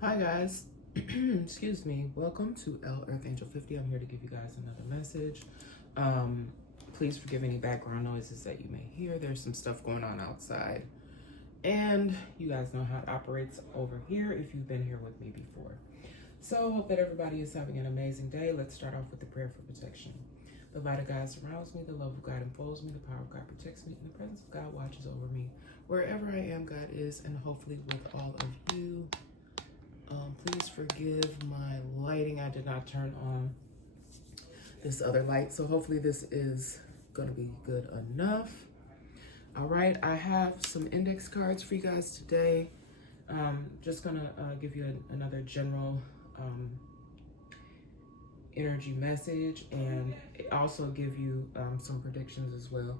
Hi guys, excuse me. Welcome to L Earth Angel 50. I'm here to give you guys another message. Please forgive any background noises that you may hear. There's some stuff going on outside. And you guys know how it operates over here if you've been here with me before. So hope that everybody is having an amazing day. Let's start off with the prayer for protection. The light of God surrounds me, the love of God enfolds me, the power of God protects me, and the presence of God watches over me. Wherever I am, God is, and hopefully with all of you. Please forgive my lighting. I did not turn on this other light, so hopefully this is going to be good enough. All right, I have some index cards for you guys today. Just going to give you another general energy message and also give you some predictions as well.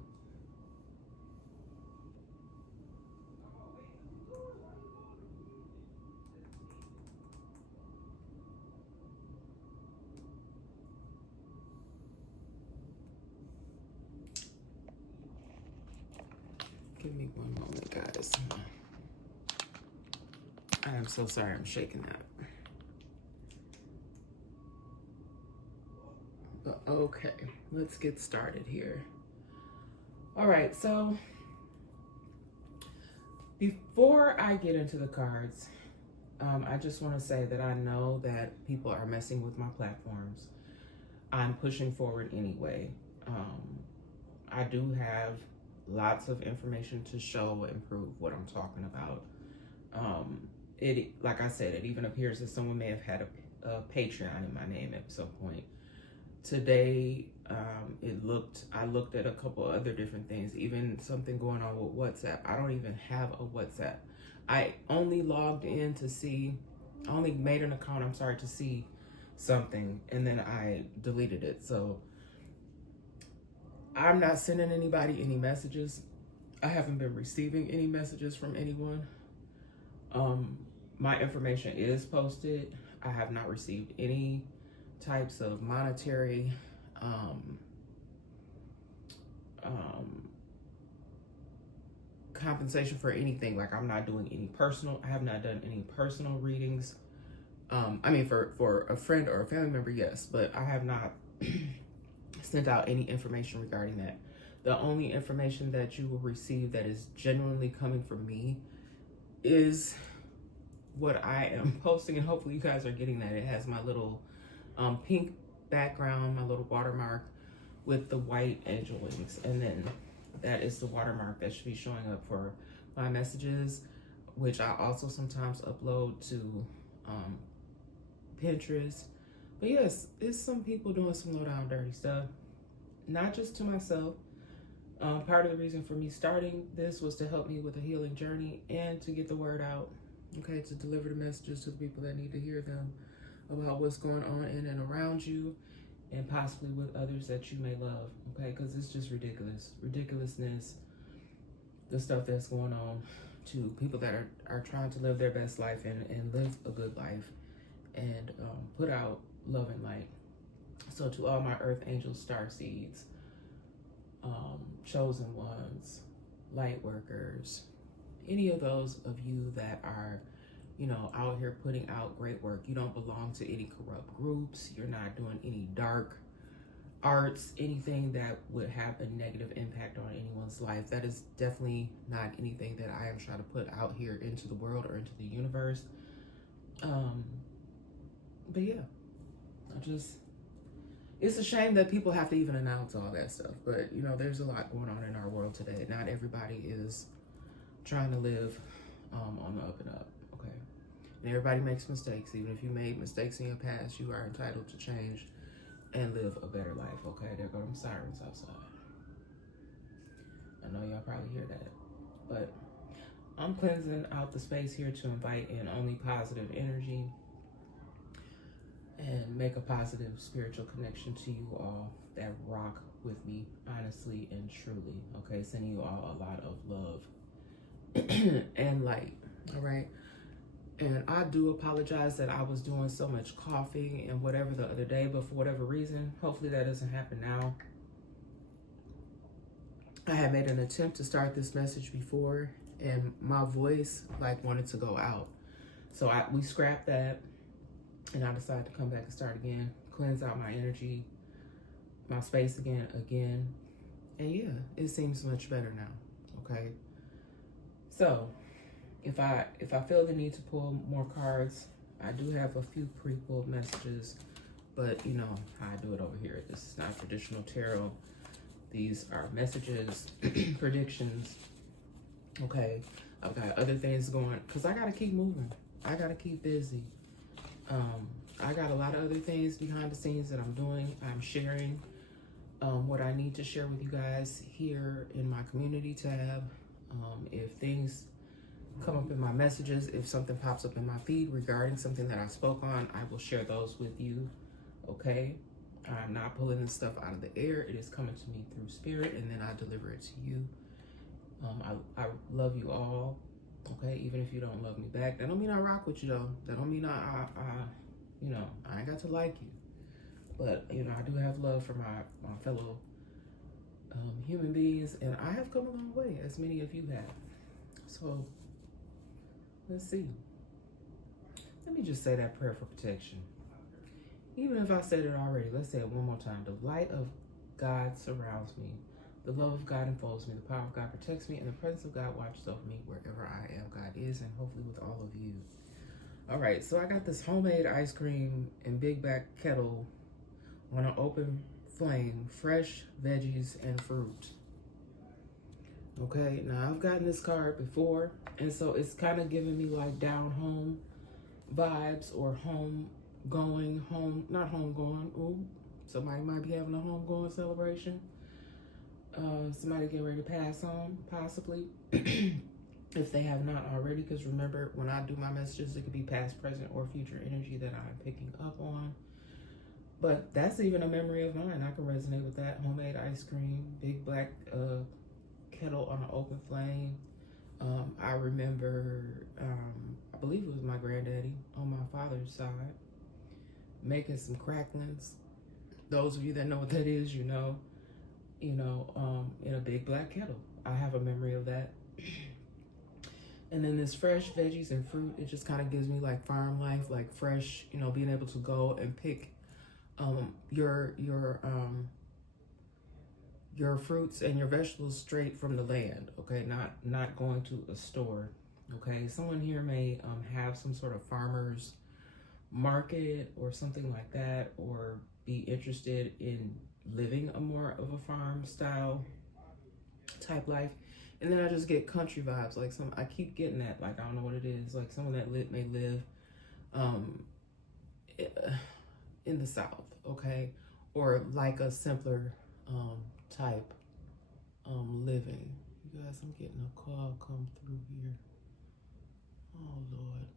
Give me one moment, guys. I am so sorry I'm shaking that. But okay, let's get started here. All right, so before I get into the cards, I just want to say that I know that people are messing with my platforms. I'm pushing forward anyway. I do have lots of information to show and prove what I'm talking about. Like I said, it even appears that someone may have had a Patreon in my name at some point. Today, I looked at a couple other different things, even something going on with WhatsApp. I don't even have a WhatsApp. I only logged in to see, I only made an account, to see something, and then I deleted it. So I'm not sending anybody any messages. I haven't been receiving any messages from anyone. My information is posted. I have not received any types of monetary compensation for anything. Like I have not done any personal readings. For a friend or a family member, yes, but I have not sent out any information regarding that. The only information that you will receive that is genuinely coming from me is what I am posting, and hopefully you guys are getting that. It has my little pink background, my little watermark with the white angel wings, and then that is the watermark that should be showing up for my messages, which I also sometimes upload to Pinterest. But yes, it's some people doing some low down dirty stuff, not just to myself. Part of the reason for me starting this was to help me with a healing journey and to get the word out, okay, to deliver the messages to the people that need to hear them about what's going on in and around you and possibly with others that you may love, okay, because it's just ridiculousness, the stuff that's going on to people that are trying to live their best life and live a good life and put out love and light. So to all my earth angels, star seeds, chosen ones, light workers, any of those of you that are out here putting out great work. You don't belong to any corrupt groups. You're not doing any dark arts, anything that would have a negative impact on anyone's life. That is definitely not anything that I am trying to put out here into the world or into the universe. But yeah, it's a shame that people have to even announce all that stuff. But there's a lot going on in our world today. Not everybody is trying to live on the up and up. Okay, and everybody makes mistakes. Even if you made mistakes in your past, you are entitled to change and live a better life. Okay, there go them sirens outside. I know y'all probably hear that, but I'm cleansing out the space here to invite in only positive energy and make a positive spiritual connection to you all that rock with me honestly and truly. Okay, sending you all a lot of love and light. All right. And I do apologize that I was doing so much coughing and whatever the other day, but for whatever reason, hopefully that doesn't happen now. I had made an attempt to start this message before and my voice wanted to go out. So we scrapped that, and I decided to come back and start again, cleanse out my energy, my space again, and yeah, it seems much better now. Okay, so if I feel the need to pull more cards, I do have a few pre-pulled messages, but you know how I do it over here. This is not traditional tarot. These are messages, predictions. Okay, I've got other things going because I gotta keep moving. I gotta keep busy. I got a lot of other things behind the scenes that I'm doing. I'm sharing what I need to share with you guys here in my community tab. If things come up in my messages, if something pops up in my feed regarding something that I spoke on, I will share those with you. Okay, I'm not pulling this stuff out of the air. It is coming to me through spirit, and then I deliver it to you. I love you all. Okay, even if you don't love me back, that don't mean I rock with you though. That don't mean I you know, I ain't got to like you, but you know, I do have love for my fellow human beings, and I have come a long way, as many of you have. So let's see. Let me just say that prayer for protection. Even if I said it already, let's say it one more time. The light of God surrounds me. The love of God enfolds me. The power of God protects me. And the presence of God watches over me wherever I am. God is, and hopefully with all of you. All right, so I got this homemade ice cream in big back kettle on an open flame. Fresh veggies and fruit. Okay, now I've gotten this card before, and so it's kind of giving me like down home vibes, or not home going. Ooh, somebody might be having a home going celebration. Somebody getting ready to pass on, possibly, if they have not already, because remember, when I do my messages, it could be past, present, or future energy that I'm picking up on. But that's even a memory of mine. I can resonate with that. Homemade ice cream, big black kettle on an open flame. I remember, I believe it was my granddaddy on my father's side, making some cracklings. Those of you that know what that is, you know, in a big black kettle. I have a memory of that. And then this fresh veggies and fruit, it just kind of gives me like farm life, like fresh, you know, being able to go and pick your fruits and your vegetables straight from the land. Okay, not going to a store. Okay, someone here may have some sort of farmer's market or something like that, or be interested in living a more of a farm style type life. And then I just get country vibes, like I keep getting that, like I don't know what it is, like someone that may live in the South, okay, or like a simpler type living. You guys, I'm getting a call come through here. Oh Lord.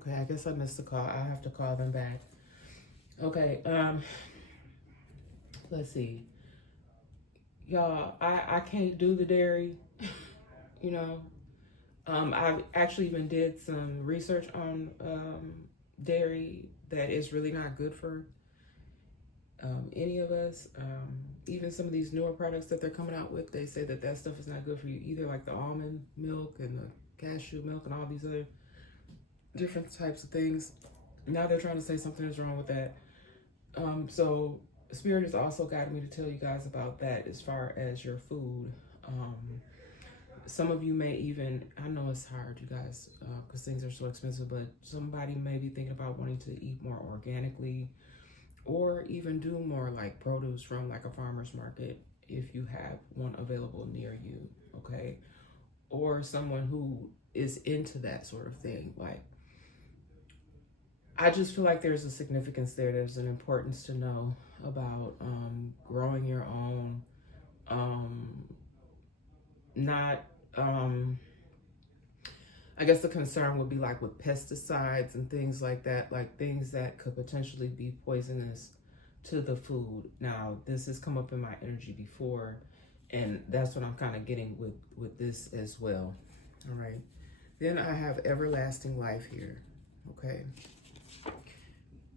Okay, I guess I missed the call. I have to call them back. Okay, let's see. Y'all, I can't do the dairy, you know. I've actually even did some research on dairy that is really not good for any of us. Even some of these newer products that they're coming out with, they say that stuff is not good for you either, like the almond milk and the cashew milk and all these other different types of things. Now they're trying to say something is wrong with that. So Spirit has also guided me to tell you guys about that as far as your food. Some of you may even, I know it's hard, you guys, because things are so expensive, but somebody may be thinking about wanting to eat more organically, or even do more like produce from like a farmer's market if you have one available near you, okay? Or someone who is into that sort of thing. Like, I just feel like there's a significance there. There's an importance to know about growing your own, I guess the concern would be like with pesticides and things like that, like things that could potentially be poisonous to the food. Now, this has come up in my energy before, and that's what I'm kind of getting with this as well. All right. Then I have everlasting life here. Okay.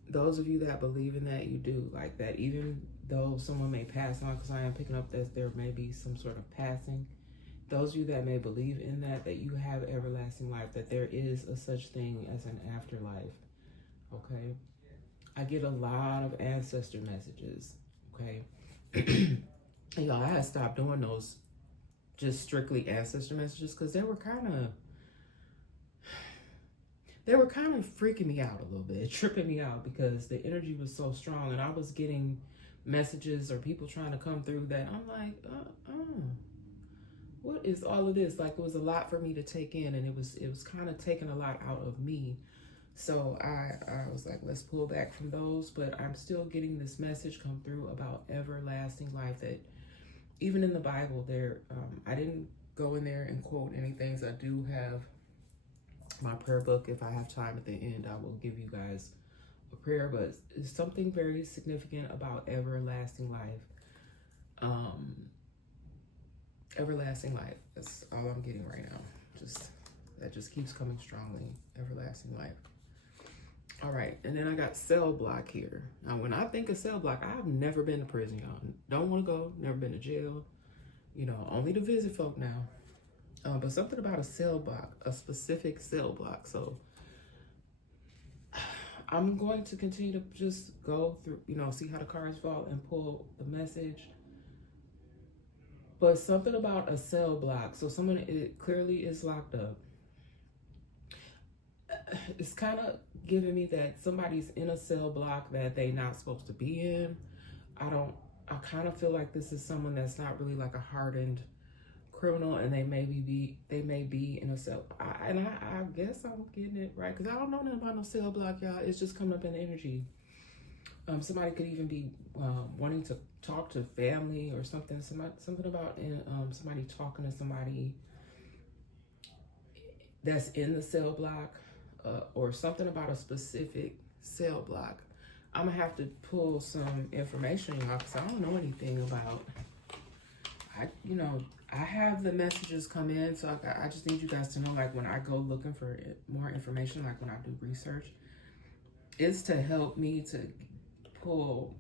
Those of you that believe in that, you do like that, even though someone may pass on, because I am picking up that there may be some sort of passing those of you that may believe in that, that you have everlasting life, that there is a such thing as an afterlife. Okay. I get a lot of ancestor messages. Okay. And y'all, I had stopped doing those just strictly ancestor messages because they were kind of freaking me out a little bit, tripping me out, because the energy was so strong, and I was getting messages or people trying to come through that I'm like, what is all of this? Like, it was a lot for me to take in, and it was kind of taking a lot out of me. So I was like, let's pull back from those, but I'm still getting this message come through about everlasting life, that even in the Bible there, I didn't go in there and quote anything. So I do have my prayer book. If I have time at the end, I will give you guys a prayer, but it's something very significant about everlasting life. Everlasting life, that's all I'm getting right now. That just keeps coming strongly. Everlasting life. All right, and then I got cell block here. Now, when I think of cell block, I've never been to prison, y'all. Don't want to go, never been to jail. You know, only to visit folk now. But something about a cell block, a specific cell block. So I'm going to continue to just go through, you know, see how the cards fall and pull the message. But something about a cell block. So someone, it clearly is locked up. It's kind of giving me that somebody's in a cell block that they not supposed to be in. I kind of feel like this is someone that's not really like a hardened criminal, and they may be in a cell. I guess I'm getting it right, because I don't know nothing about no cell block, y'all. It's just coming up in energy. Somebody could even be wanting to talk to family or something. Something about somebody talking to somebody that's in the cell block, or something about a specific cell block. I'm gonna have to pull some information, y'all, because I don't know anything about. I have the messages come in, so I just need you guys to know, like, when I go looking for more information, like when I do research, it's to help me to pull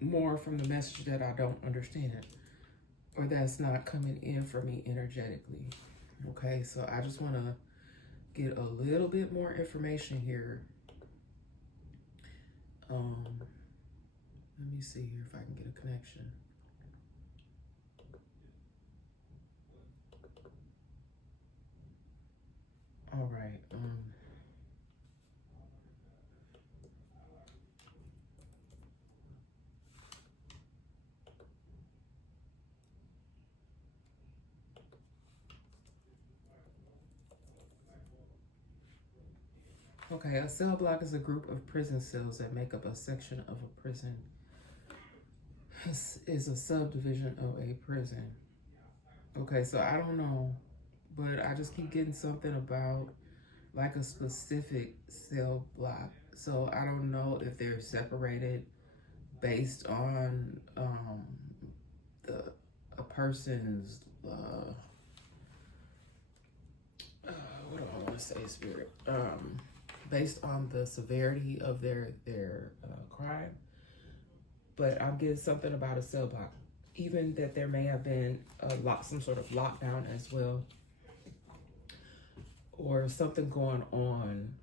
more from the message that I don't understand, or that's not coming in for me energetically. Okay, so I just want to get a little bit more information here. Let me see here if I can get a connection. All right. Okay, a cell block is a group of prison cells that make up a section of a prison. This is a subdivision of a prison. Okay, so I don't know, but I just keep getting something about like a specific cell block. So I don't know if they're separated based on a person's what do I want to say, spirit? Based on the severity of their crime. But I'm getting something about a cell block, even that there may have been some sort of lockdown as well, or something going on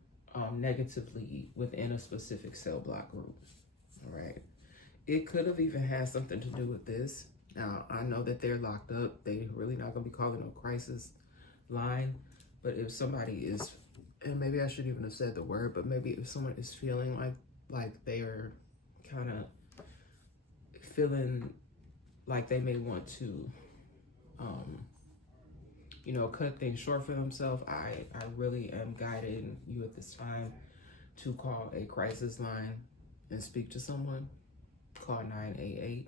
negatively within a specific cell block group. All right, it could have even had something to do with this. Now, I know that they're locked up. They really not going to be calling a crisis line. But if somebody is, and maybe I shouldn't even have said the word, but maybe if someone is feeling like they are kind of feeling like they may want to, cut things short for themselves, I really am guiding you at this time to call a crisis line and speak to someone. Call 988.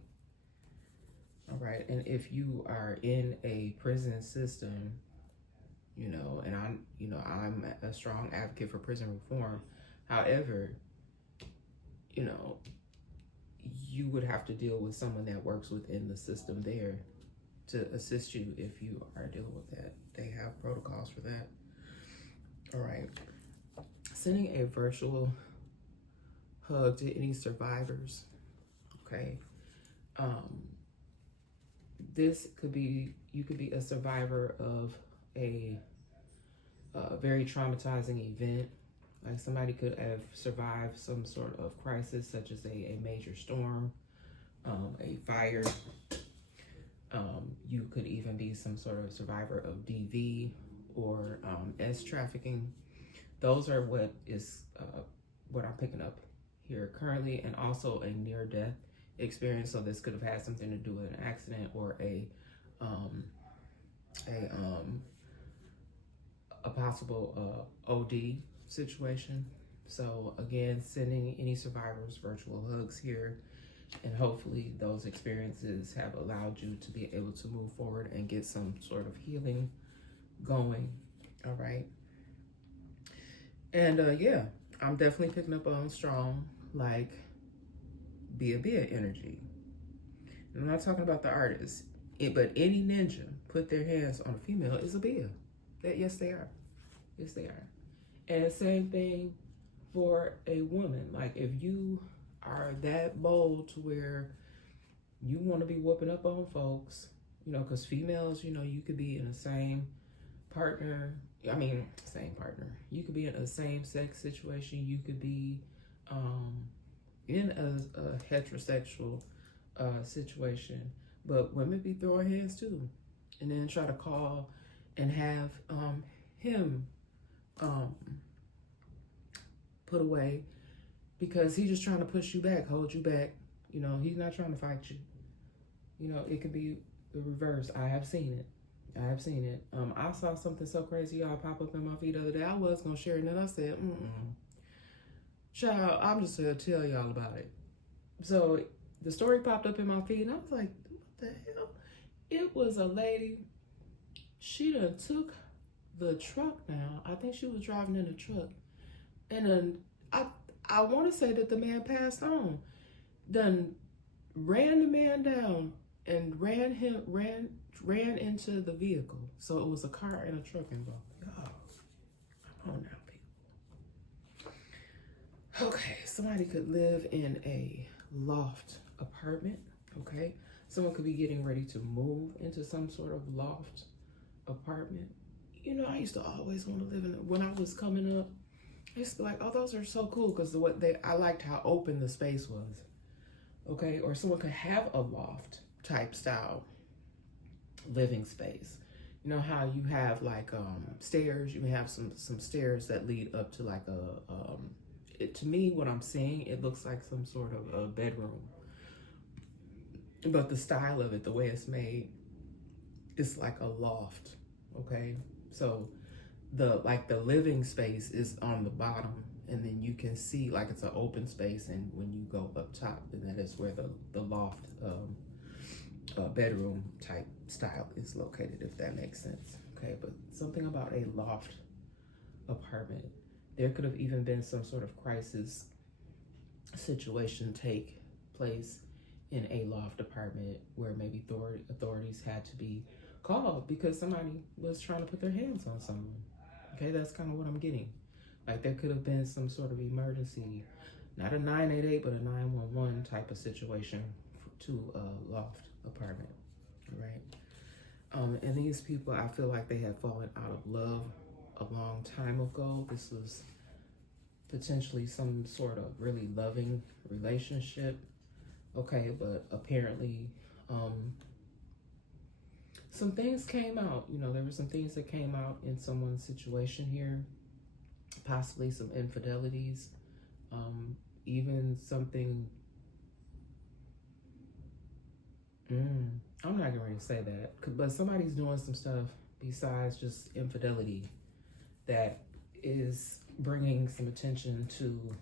All right, and if you are in a prison system, and I'm a strong advocate for prison reform. However, you would have to deal with someone that works within the system there to assist you if you are dealing with that. They have protocols for that. All right. Sending a virtual hug to any survivors. Okay. This could be, you could be a survivor of a very traumatizing event. Like somebody could have survived some sort of crisis, such as a major storm, a fire. You could even be some sort of survivor of DV or S trafficking. Those are what I'm picking up here currently, and also a near-death experience. So this could have had something to do with an accident or a possible OD situation. So again, sending any survivors virtual hugs here, and hopefully those experiences have allowed you to be able to move forward and get some sort of healing going. All right. And yeah, I'm definitely picking up on strong, like Bia energy. And I'm not talking about the artist, but any ninja put their hands on a female is a Bia. Yes, they are. Yes, they are. And same thing for a woman. Like if you are that bold to where you want to be whooping up on folks, you know, because females, you know, you could be in the same partner. Same partner. You could be in a same sex situation. You could be in a heterosexual situation. But women be throwing hands too. And then try to call and have him put away because he's just trying to push you back, hold you back. You know, he's not trying to fight you. You know, it could be the reverse. I have seen it. I saw something so crazy, y'all, pop up in my feed the other day. I was going to share it, and then I said, child, I'm just going to tell y'all about it. So the story popped up in my feed, and I was like, what the hell? It was a lady. She done took the truck now. I think she was driving in the truck. And then I want to say that the man passed on. Done ran the man down and ran into the vehicle. So it was a car and a truck involved. Y'all, come on now, people. Okay, somebody could live in a loft apartment, okay? Someone could be getting ready to move into some sort of loft apartment. You know, I used to always want to live in it. When I was coming up, I used to be like, oh, those are so cool, because I liked how open the space was, okay? Or someone could have a loft type style living space. You know how you have like stairs, you have some stairs that lead up to like to me, what I'm seeing, it looks like some sort of a bedroom. But the style of it, the way it's made, it's like a loft, okay? So the living space is on the bottom, and then you can see like it's an open space, and when you go up top, then that is where the loft bedroom type style is located, if that makes sense. Okay, but something about a loft apartment. There could have even been some sort of crisis situation take place in a loft apartment where maybe authorities had to be called because somebody was trying to put their hands on someone. Okay, that's kind of what I'm getting. Like there could have been some sort of emergency, not a 988, but a 911 type of situation to a loft apartment, right? And these people, I feel like they have fallen out of love a long time ago. This was potentially some sort of really loving relationship, okay? But apparently, some things came out. You know, there were some things that came out in someone's situation here, possibly some infidelities, even something. I'm not going to say that, but somebody's doing some stuff besides just infidelity that is bringing some attention to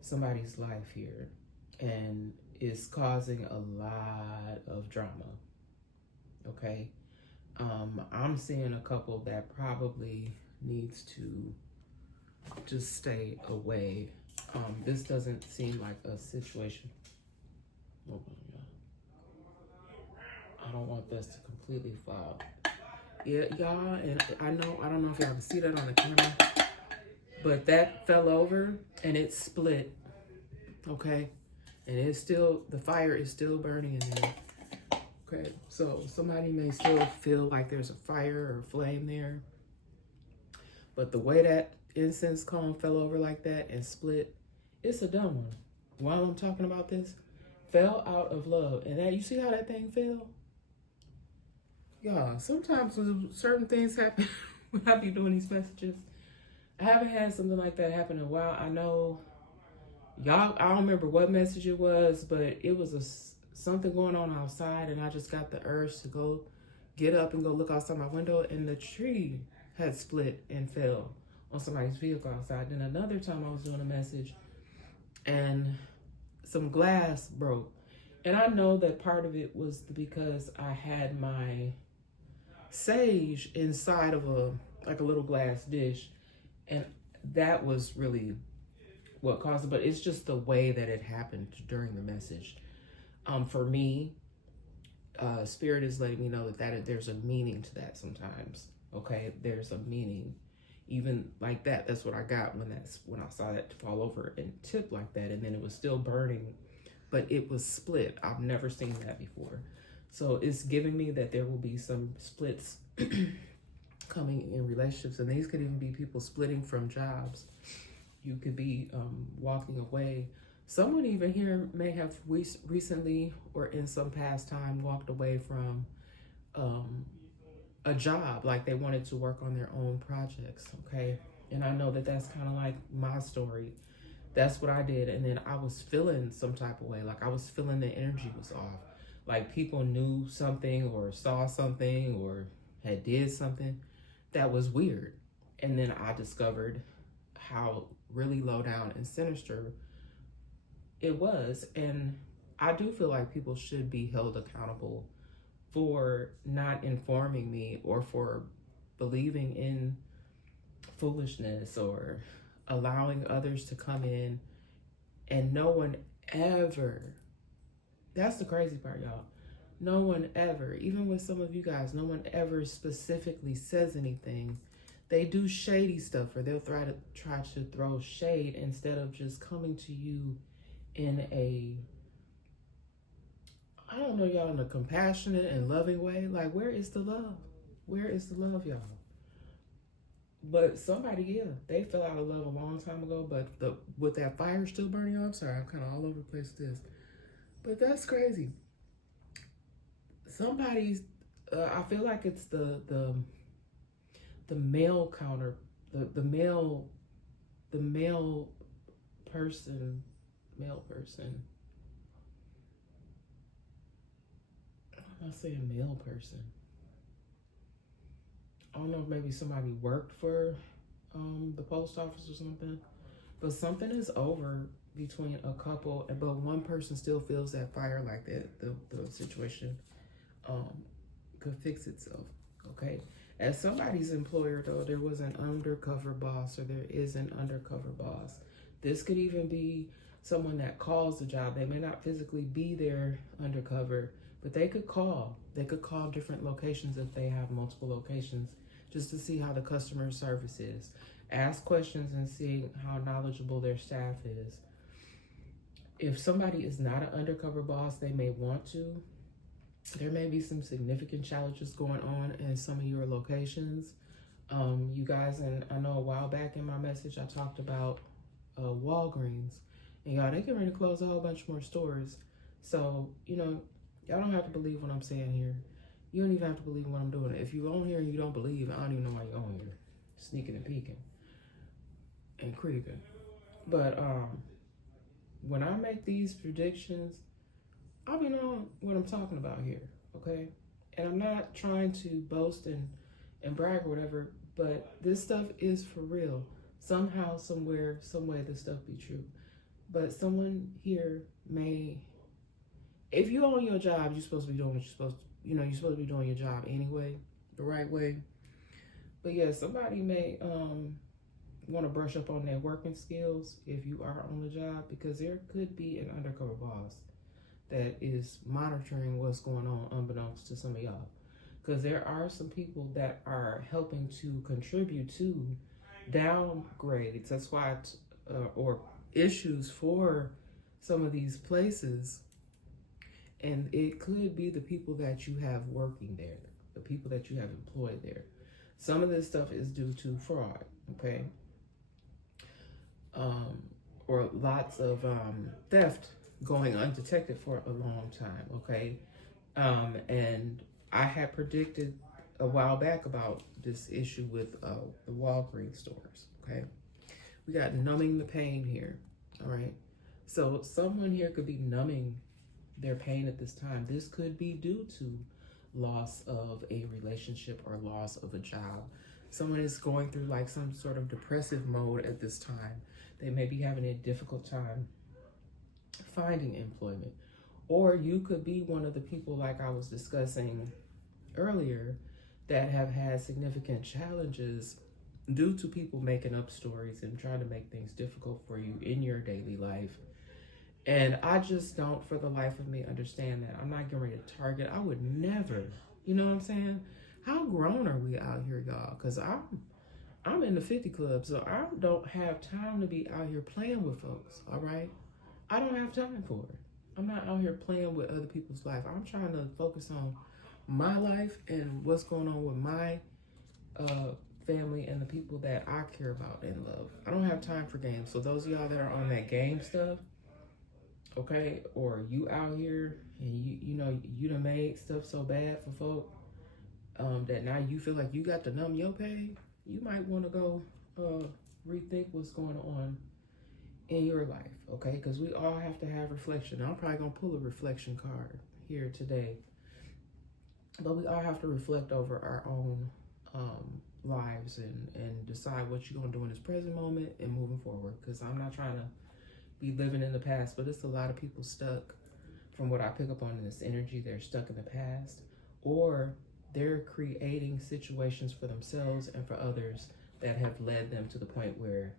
somebody's life here and is causing a lot of drama. Okay, I'm seeing a couple that probably needs to just stay away. This doesn't seem like a situation. I don't want this to completely fall. Yeah, y'all, and I don't know if y'all can see that on the camera, but that fell over and it split, okay? And it's still, the fire is still burning in there. Okay, so somebody may still feel like there's a fire or flame there, but the way that incense cone fell over like that and split, it's a dumb one. While I'm talking about this, fell out of love. And that, you see how that thing fell? Y'all, sometimes when certain things happen when I be doing these messages, I haven't had something like that happen in a while. I know y'all, I don't remember what message it was, but it was something going on outside, and I just got the urge to go get up and go look outside my window, and the tree had split and fell on somebody's vehicle outside. Then another time I was doing a message and some glass broke. And I know that part of it was because I had my sage inside of a little glass dish, and that was really what caused it. But it's just the way that it happened during the message. For me, Spirit is letting me know that there's a meaning to that sometimes. Okay, there's a meaning, even like that. That's what I got when I saw that fall over and tip like that, and then it was still burning, but it was split. I've never seen that before. So it's giving me that there will be some splits coming in relationships, and these could even be people splitting from jobs. You could be walking away. Someone even here may have recently or in some past time walked away from a job, like they wanted to work on their own projects, okay? And I know that that's kind of like my story. That's what I did, and then I was feeling some type of way, like I was feeling the energy was off. Like people knew something or saw something or had did something that was weird. And then I discovered how really low down and sinister it was. And I do feel like people should be held accountable for not informing me or for believing in foolishness or allowing others to come in, and no one ever, that's the crazy part, y'all. No one ever, even with some of you guys, no one ever specifically says anything. They do shady stuff, or they'll try to throw shade instead of just coming to you in a, I don't know, y'all, in a compassionate and loving way. Like, where is the love? Where is the love, y'all? But somebody, yeah, they fell out of love a long time ago, but with that fire still burning on, I'm sorry, I'm kind of all over the place with this. But that's crazy. Somebody's, I feel like it's the male counter, the male person, I'm not saying male person. I don't know if maybe somebody worked for the post office or something, but something is over between a couple, but one person still feels that fire, like that the situation could fix itself, okay? As somebody's employer, though, there was an undercover boss, or there is an undercover boss. This could even be someone that calls the job. They may not physically be there undercover, but they could call. They could call different locations if they have multiple locations, just to see how the customer service is. Ask questions and see how knowledgeable their staff is. If somebody is not an undercover boss, they may want to. There may be some significant challenges going on in some of your locations. You guys, and I know a while back in my message, I talked about Walgreens. And y'all, they get ready to close a whole bunch more stores. So, you know, y'all don't have to believe what I'm saying here. You don't even have to believe what I'm doing. If you're on here and you don't believe, I don't even know why you're on here. Sneaking and peeking and creeping. But when I make these predictions, I'll be knowing what I'm talking about here, okay? And I'm not trying to boast and brag or whatever, but this stuff is for real. Somehow, somewhere, some way, this stuff be true. But someone here may, if you own your job, you're supposed to be doing what you're supposed to, you're supposed to be doing your job anyway, the right way. But yeah, somebody may want to brush up on their working skills if you are on the job, because there could be an undercover boss that is monitoring what's going on unbeknownst to some of y'all. Because there are some people that are helping to contribute to downgrades. That's why, or issues for some of these places. And it could be the people that you have working there, the people that you have employed there. Some of this stuff is due to fraud, okay? Or lots of theft going undetected for a long time, okay? And I had predicted a while back about this issue with the Walgreens stores, okay? We got numbing the pain here, all right? So someone here could be numbing their pain at this time. This could be due to loss of a relationship or loss of a job. Someone is going through like some sort of depressive mode at this time. They may be having a difficult time finding employment. Or you could be one of the people, like I was discussing earlier, that have had significant challenges due to people making up stories and trying to make things difficult for you in your daily life. And I just don't, for the life of me, understand that. I'm not getting ready to target. I would never, you know what I'm saying? How grown are we out here, y'all? Because I'm in the 50 club, so I don't have time to be out here playing with folks, all right? I don't have time for it. I'm not out here playing with other people's life. I'm trying to focus on my life and what's going on with my family and the people that I care about and love. I don't have time for games. So those of y'all that are on that game stuff, okay, or you out here and you know you done made stuff so bad for folk that now you feel like you got to numb your pain, you might want to go rethink what's going on in your life, okay? Because we all have to have reflection. I'm probably gonna pull a reflection card here today, but we all have to reflect over our own lives and decide what you're gonna do in this present moment and moving forward. Because I'm not trying to be living in the past, but it's a lot of people stuck. From what I pick up on in this energy, they're stuck in the past, or they're creating situations for themselves and for others that have led them to the point where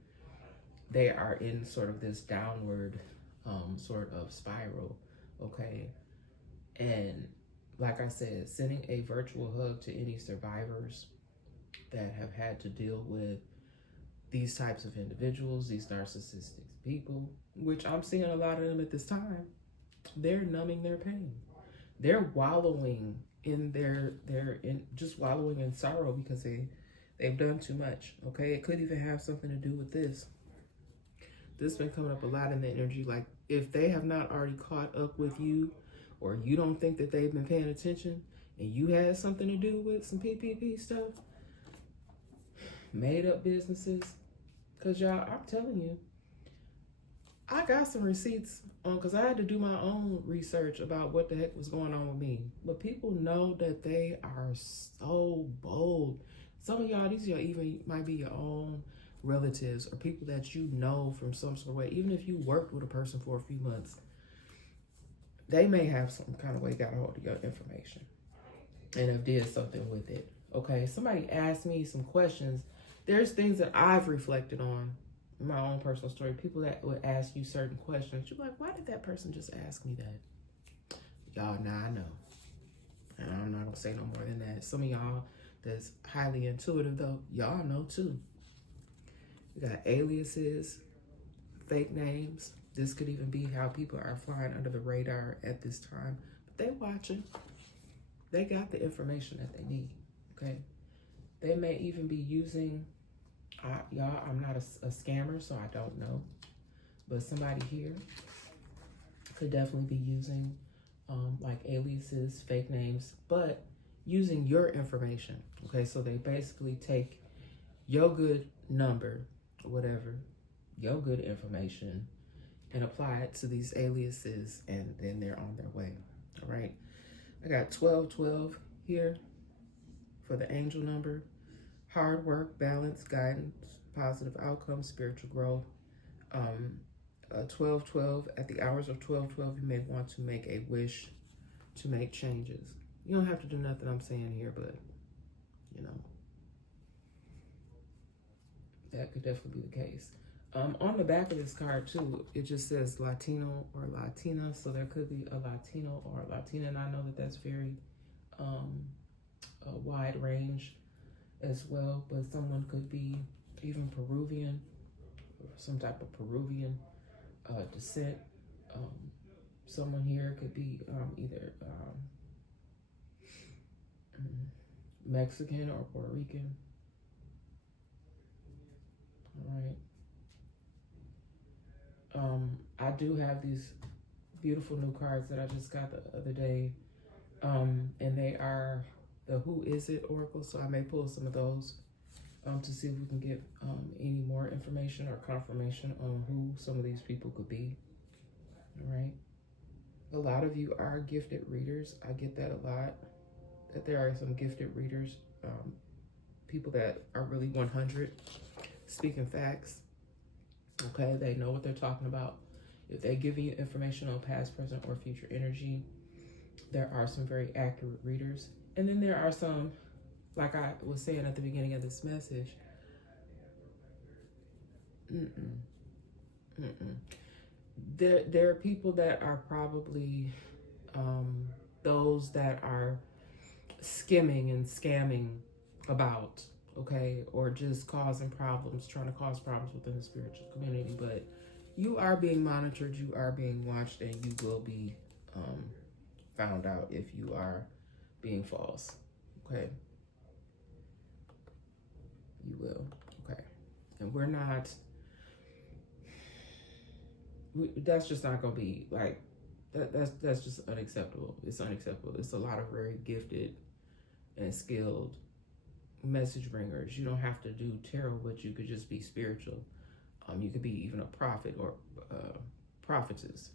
they are in sort of this downward sort of spiral, okay? And like I said, sending a virtual hug to any survivors that have had to deal with these types of individuals, these narcissistic people, which I'm seeing a lot of them at this time. They're numbing their pain. They're wallowing in just wallowing in sorrow because they've done too much, okay? It could even have something to do with this. This has been coming up a lot in the energy. Like if they have not already caught up with you, or you don't think that they've been paying attention, and you had something to do with some PPP stuff, made up businesses, because y'all, I'm telling you, I got some receipts on, because I had to do my own research about what the heck was going on with me. But people know that they are so bold. Some of y'all, these y'all even might be your own relatives or people that you know from some sort of way. Even if you worked with a person for a few months, they may have some kind of way got a hold of your information and have did something with it. Okay, somebody asked me some questions. There's things that I've reflected on in my own personal story. People that would ask you certain questions. You're like, why did that person just ask me that? Y'all, now I know. And I'm not gonna say no more than that. Some of y'all that's highly intuitive though, y'all know too. We got aliases, fake names. This could even be how people are flying under the radar at this time. But they watching. They got the information that they need, okay? They may even be using, y'all, I'm not a scammer, so I don't know. But somebody here could definitely be using like aliases, fake names, but using your information, okay? So they basically take your good number, whatever, your good information, and apply it to these aliases, and then they're on their way, all right? I got 1212 here for the angel number. Hard work, balance, guidance, positive outcomes, spiritual growth. 1212, at the hours of 1212, you may want to make a wish to make changes. You don't have to do nothing I'm saying here, but, you know, that could definitely be the case. On the back of this card too, it just says Latino or Latina, so there could be a Latino or a Latina, and I know that that's very a wide range as well, but someone could be even Peruvian, some type of Peruvian descent, someone here could be either Mexican or Puerto Rican. All right. I do have these beautiful new cards that I just got the other day. And they are the Who Is It Oracle. So I may pull some of those to see if we can get any more information or confirmation on who some of these people could be. All right. A lot of you are gifted readers. I get that a lot, that there are some gifted readers, people that are really 100, speaking facts. Okay, they know what they're talking about. If they give you information on past, present, or future energy, there are some very accurate readers. And then there are some, like I was saying at the beginning of this message, There are people that are probably those that are skimming and scamming about, okay, or just causing problems, trying to cause problems within the spiritual community. But you are being monitored, you are being watched, and you will be found out if you are being false, okay? You will, okay? And we're not, that's just not gonna be like, that's just unacceptable. It's unacceptable. It's a lot of very gifted and skilled message bringers. You don't have to do tarot, but you could just be spiritual. You could be even a prophet or prophetess.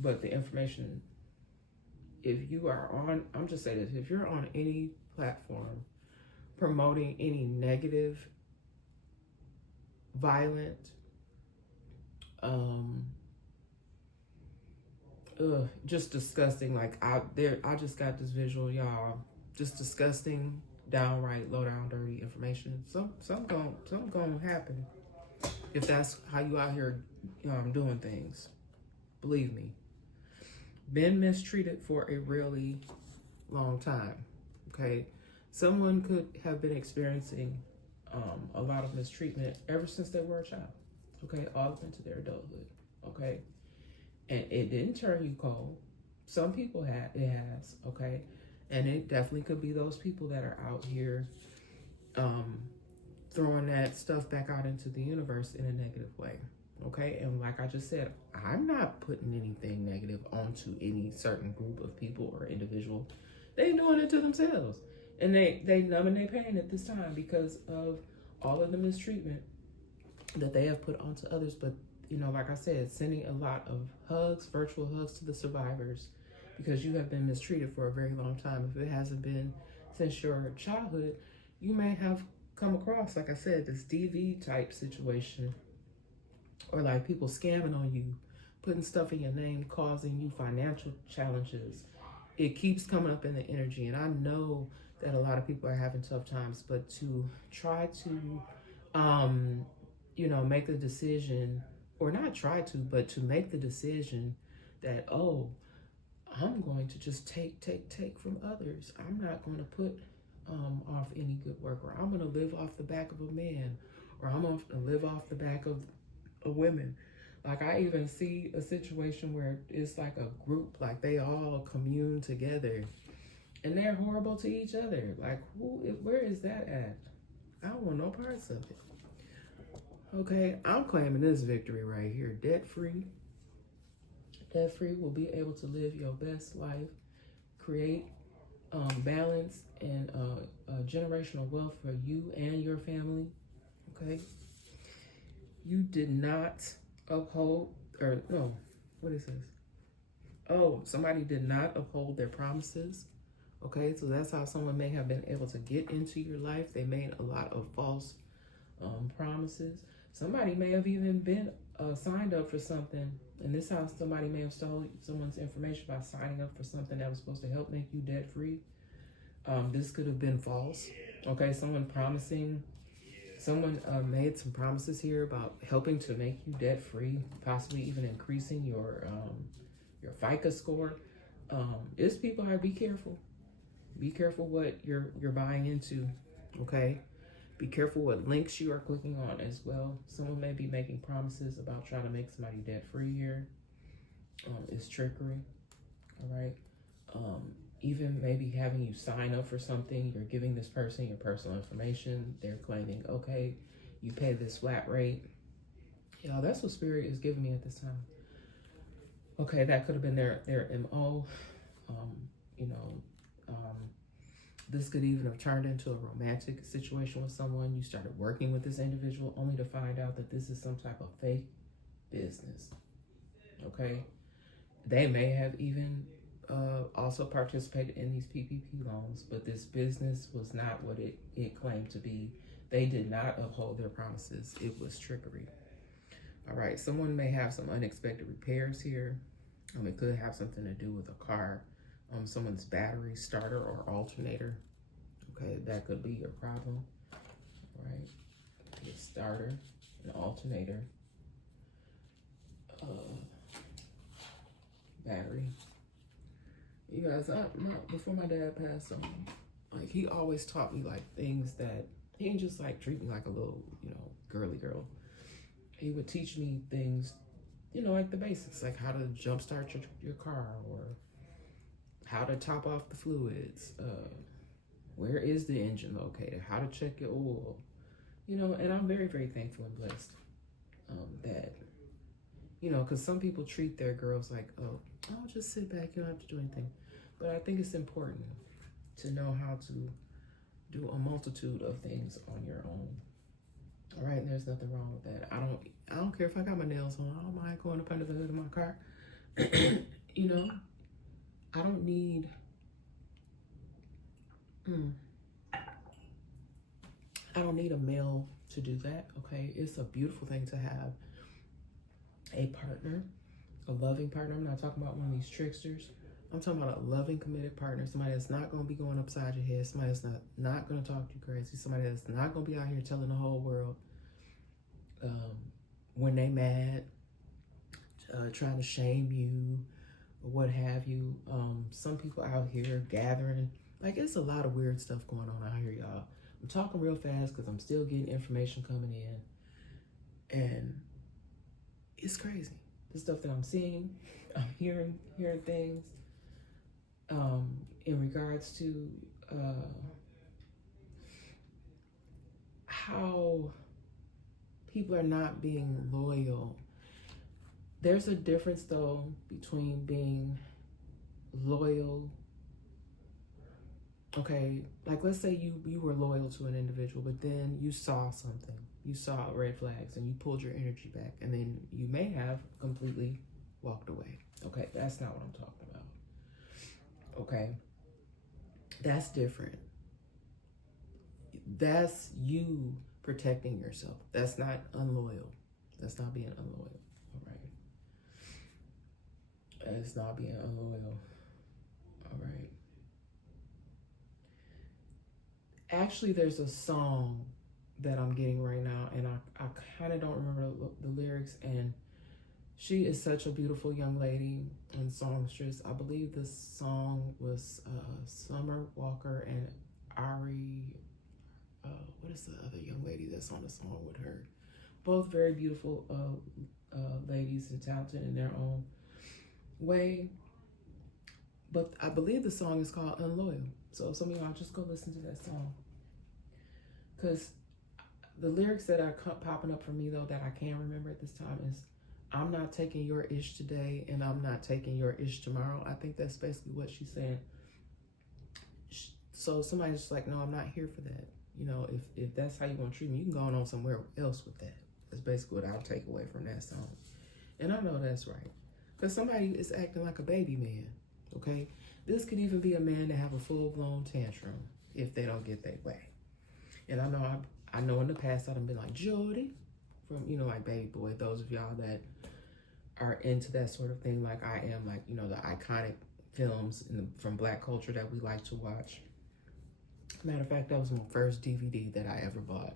But the information, if you are on, I'm just saying this, if you're on any platform promoting any negative, violent, just disgusting, like I just got this visual, y'all, just disgusting, downright low down dirty information. Something gonna happen if that's how you out here doing things. Believe me, been mistreated for a really long time. Okay, someone could have been experiencing a lot of mistreatment ever since they were a child. Okay, all up into their adulthood. Okay, and it didn't turn you cold. Some people it has. Okay, and it definitely could be those people that are out here throwing that stuff back out into the universe in a negative way. Okay, and like I just said, I'm not putting anything negative onto any certain group of people or individual. They doing it to themselves, and they numbing their pain at this time because of all of the mistreatment that they have put onto others. But like I said, sending a lot of hugs, virtual hugs to the survivors, because you have been mistreated for a very long time. If it hasn't been since your childhood, you may have come across, like I said, this DV type situation, or like people scamming on you, putting stuff in your name, causing you financial challenges. It keeps coming up in the energy, and I know that a lot of people are having tough times, but to try to make a decision, or not try to, but to make the decision that, oh, I'm going to just take from others. I'm not going to put off any good work, or I'm going to live off the back of a man, or I'm going to live off the back of women. Like I even see a situation where it's like a group, like they all commune together and they're horrible to each other. Like where is that at? I don't want no parts of it. Okay, I'm claiming this victory right here. Debt free will be able to live your best life, create balance and generational wealth for you and your family. Okay, you did not uphold, or no, what is this? Oh, somebody did not uphold their promises. Okay, so that's how someone may have been able to get into your life. They made a lot of false promises. Somebody may have even been signed up for something, and this how somebody may have stolen someone's information by signing up for something that was supposed to help make you debt free. This could have been false. Okay, someone made some promises here about helping to make you debt free, possibly even increasing your FICO score. It's people here. Be careful. Be careful what you're buying into. Okay. Be careful what links you are clicking on as well. Someone may be making promises about trying to make somebody debt free here. is trickery. All right. Even maybe having you sign up for something, you're giving this person your personal information. They're claiming, okay, you pay this flat rate. Yeah, that's what Spirit is giving me at this time. Okay, that could have been their MO. You know, this could even have turned into a romantic situation with someone. You started working with this individual only to find out that this is some type of fake business. Okay, they may have even also participated in these PPP loans, but this business was not what it claimed to be. They did not uphold their promises. It was trickery. All right, someone may have some unexpected repairs here. It could have something to do with a car, someone's battery, starter, or alternator. Okay, that could be your problem. All right, a starter, an alternator, battery. You guys, before my dad passed on, like he always taught me like things that he didn't just like treat me like a little, girly girl. He would teach me things, like the basics, like how to jumpstart your car, or how to top off the fluids, where is the engine located, how to check your oil, and I'm very, very thankful and blessed that, because some people treat their girls like, oh, I'll just sit back, you don't have to do anything. But I think it's important to know how to do a multitude of things on your own. All right, and there's nothing wrong with that. I don't care if I got my nails on. I don't mind going up under the hood of my car. I don't need. I don't need a male to do that. Okay, it's a beautiful thing to have a partner, a loving partner. I'm not talking about one of these tricksters. I'm talking about a loving, committed partner. Somebody that's not going to be going upside your head. Somebody that's not going to talk to you crazy. Somebody that's not going to be out here telling the whole world when they mad, trying to shame you, or what have you. Some people out here gathering. Like, it's a lot of weird stuff going on out here, y'all. I'm talking real fast because I'm still getting information coming in. And it's crazy. The stuff that I'm seeing, I'm hearing things in regards to how people are not being loyal. There's a difference, though, between being loyal. Okay, like let's say you were loyal to an individual, but then you saw something. You saw red flags and you pulled your energy back, and then you may have completely walked away. Okay, that's not what I'm talking about. Okay, that's different. That's you protecting yourself. That's not unloyal. That's not being unloyal. All right. It's not being unloyal. All right. Actually, there's a song that I'm getting right now, and I kind of don't remember the lyrics, and she is such a beautiful young lady and songstress. I believe this song was Summer Walker and Ari, what is the other young lady that's on the song with her? Both very beautiful ladies and talented in their own way. But I believe the song is called Unloyal. So some of y'all just go listen to that song. Because the lyrics that are popping up for me, though, that I can't remember at this time is, I'm not taking your ish today and I'm not taking your ish tomorrow. I think that's basically what she's saying. So somebody's just like, no, I'm not here for that. If that's how you want to treat me, you can go on somewhere else with that. That's basically what I'll take away from that song. And I know that's right. Because somebody is acting like a baby man, okay? This could even be a man to have a full-blown tantrum if they don't get their way. And I know in the past I've been like, Jody, from, like Baby Boy, those of y'all that are into that sort of thing like I am, like, the iconic films from Black culture that we like to watch. Matter of fact, that was my first DVD that I ever bought.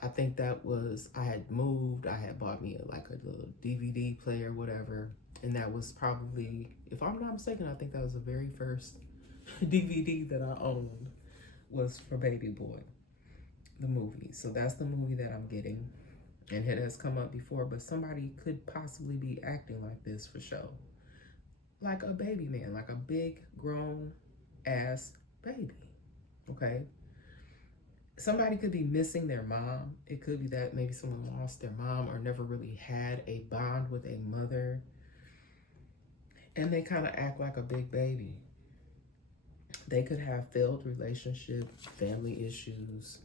I think that was, I had moved, I had bought me a little DVD player, whatever, and that was probably, if I'm not mistaken, I think that was the very first DVD that I owned was for Baby Boy, the movie. So that's the movie that I'm getting. And it has come up before, but somebody could possibly be acting like this for show. Like a baby man, like a big grown ass baby. Okay? Somebody could be missing their mom. It could be that maybe someone lost their mom or never really had a bond with a mother. And they kind of act like a big baby. They could have failed relationships, family issues.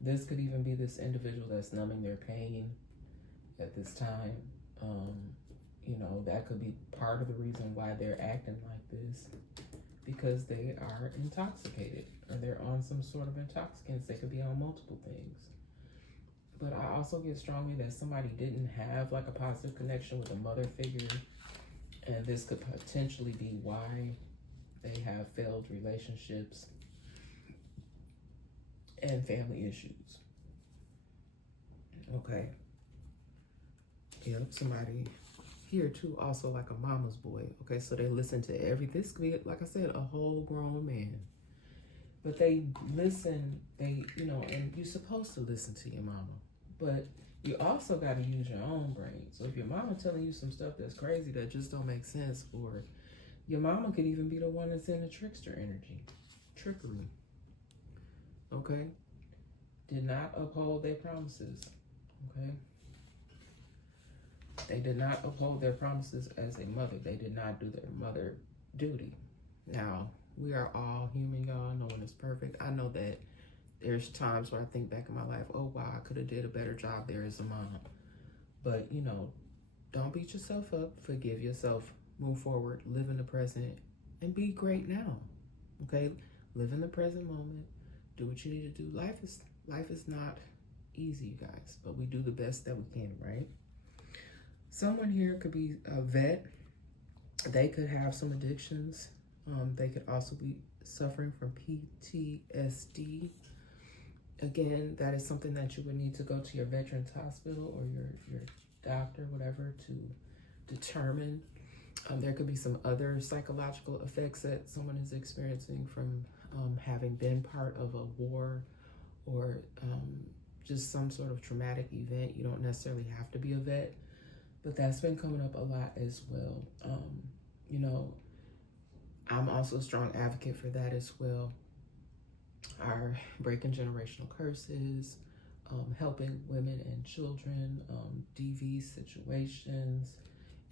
This could even be this individual that's numbing their pain at this time. You know, that could be part of the reason why they're acting like this, because they are intoxicated or they're on some sort of intoxicants. They could be on multiple things. But I also get strongly that somebody didn't have like a positive connection with a mother figure, and this could potentially be why they have failed relationships and family issues. Okay. Yep, somebody here too, also like a mama's boy. Okay, so they listen to this could be, like I said, a whole grown man. But they listen, and you're supposed to listen to your mama. But you also got to use your own brain. So if your mama telling you some stuff that's crazy that just don't make sense, or your mama could even be the one that's in the trickster energy, trickery. Okay? Did not uphold their promises. Okay? They did not uphold their promises as a mother. They did not do their mother duty. Now, we are all human, y'all. No one is perfect. I know that there's times where I think back in my life, oh, wow, I could have did a better job there as a mom. But, don't beat yourself up. Forgive yourself. Move forward. Live in the present. And be great now. Okay? Live in the present moment. Do what you need to do. Life is not easy, you guys. But we do the best that we can, right? Someone here could be a vet. They could have some addictions. They could also be suffering from PTSD. Again, that is something that you would need to go to your veterans hospital or your doctor, whatever, to determine. There could be some other psychological effects that someone is experiencing from having been part of a war or just some sort of traumatic event. You don't necessarily have to be a vet, but that's been coming up a lot as well. I'm also a strong advocate for that as well. Our breaking generational curses, helping women and children, DV situations,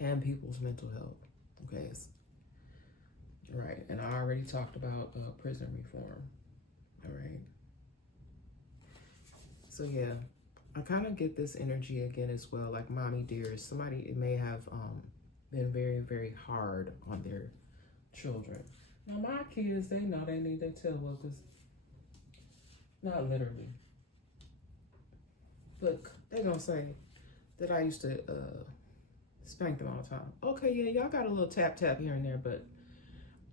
and people's mental health. Okay, right. And I already talked about prison reform. All right. So yeah, I kind of get this energy again as well, like mommy dearest. Somebody, it may have been very, very hard on their children. Now my kids, they know they need their tail whoopers. Not literally. But they're gonna say that I used to spank them all the time. Okay, yeah, y'all got a little tap here and there, but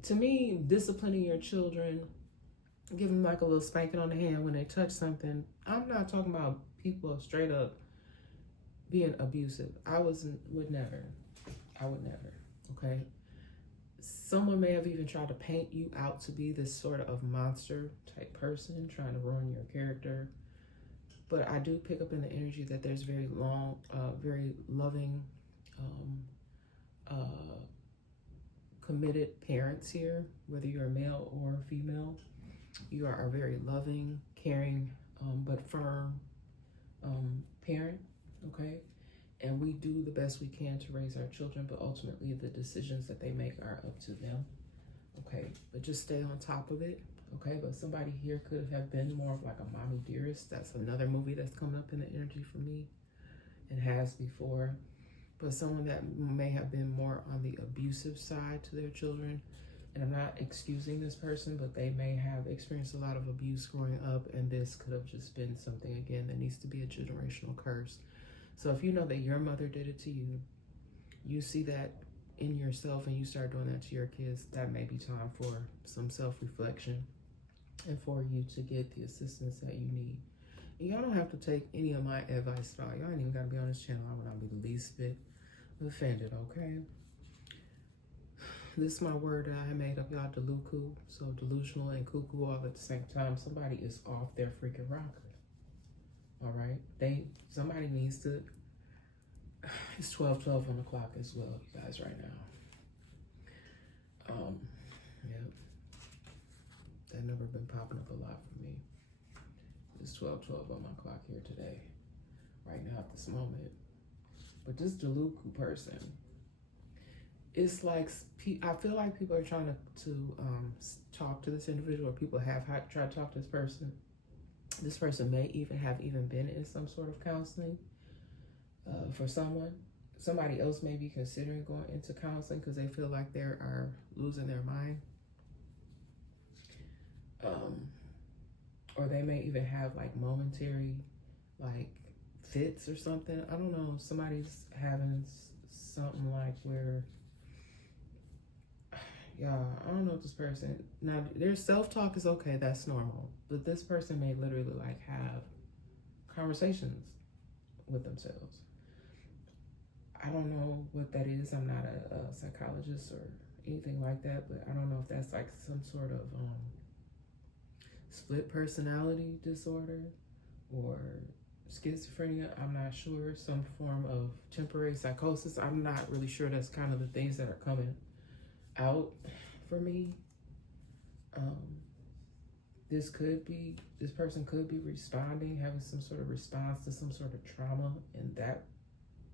to me, disciplining your children, giving them like a little spanking on the hand when they touch something, I'm not talking about people straight up being abusive. I would never, okay? Someone may have even tried to paint you out to be this sort of monster type person, trying to ruin your character. But I do pick up in the energy that there's very loving, committed parents here, whether you're a male or female. You are a very loving, caring, but firm parent, okay? And we do the best we can to raise our children, but ultimately the decisions that they make are up to them, okay? But just stay on top of it, okay? But somebody here could have been more of like a mommy dearest. That's another movie that's coming up in the energy for me. It has before. But someone that may have been more on the abusive side to their children. And I'm not excusing this person, but they may have experienced a lot of abuse growing up, and this could have just been something, again, that needs to be a generational curse. So if you know that your mother did it to you, you see that in yourself and you start doing that to your kids, that may be time for some self-reflection and for you to get the assistance that you need. And y'all don't have to take any of my advice at all. Y'all ain't even got to be on this channel. I would not be the least bit offended, okay? This is my word that I made up, y'all. Deluku. So delusional and cuckoo all at the same time. Somebody is off their freaking rocker. All right. Somebody needs to. It's 12:12 on the clock as well, you guys, right now. Yeah. That number been popping up a lot for me. It's 12:12 on my clock here today, right now at this moment. But this Deluku person, it's like, I feel like people are trying to talk to this individual, or people have tried to talk to this person. This person may even have been in some sort of counseling for someone. Somebody else may be considering going into counseling because they feel like they are losing their mind. Or they may even have like momentary like fits or something. I don't know. Somebody's having something like where, yeah, I don't know if this person, now their self-talk is okay, that's normal. But this person may literally like have conversations with themselves. I don't know what that is. I'm not a psychologist or anything like that, but I don't know if that's like some sort of split personality disorder or schizophrenia. I'm not sure. Some form of temporary psychosis. I'm not really sure. That's kind of the things that are coming out for me. This person could be responding, having some sort of response to some sort of trauma, and that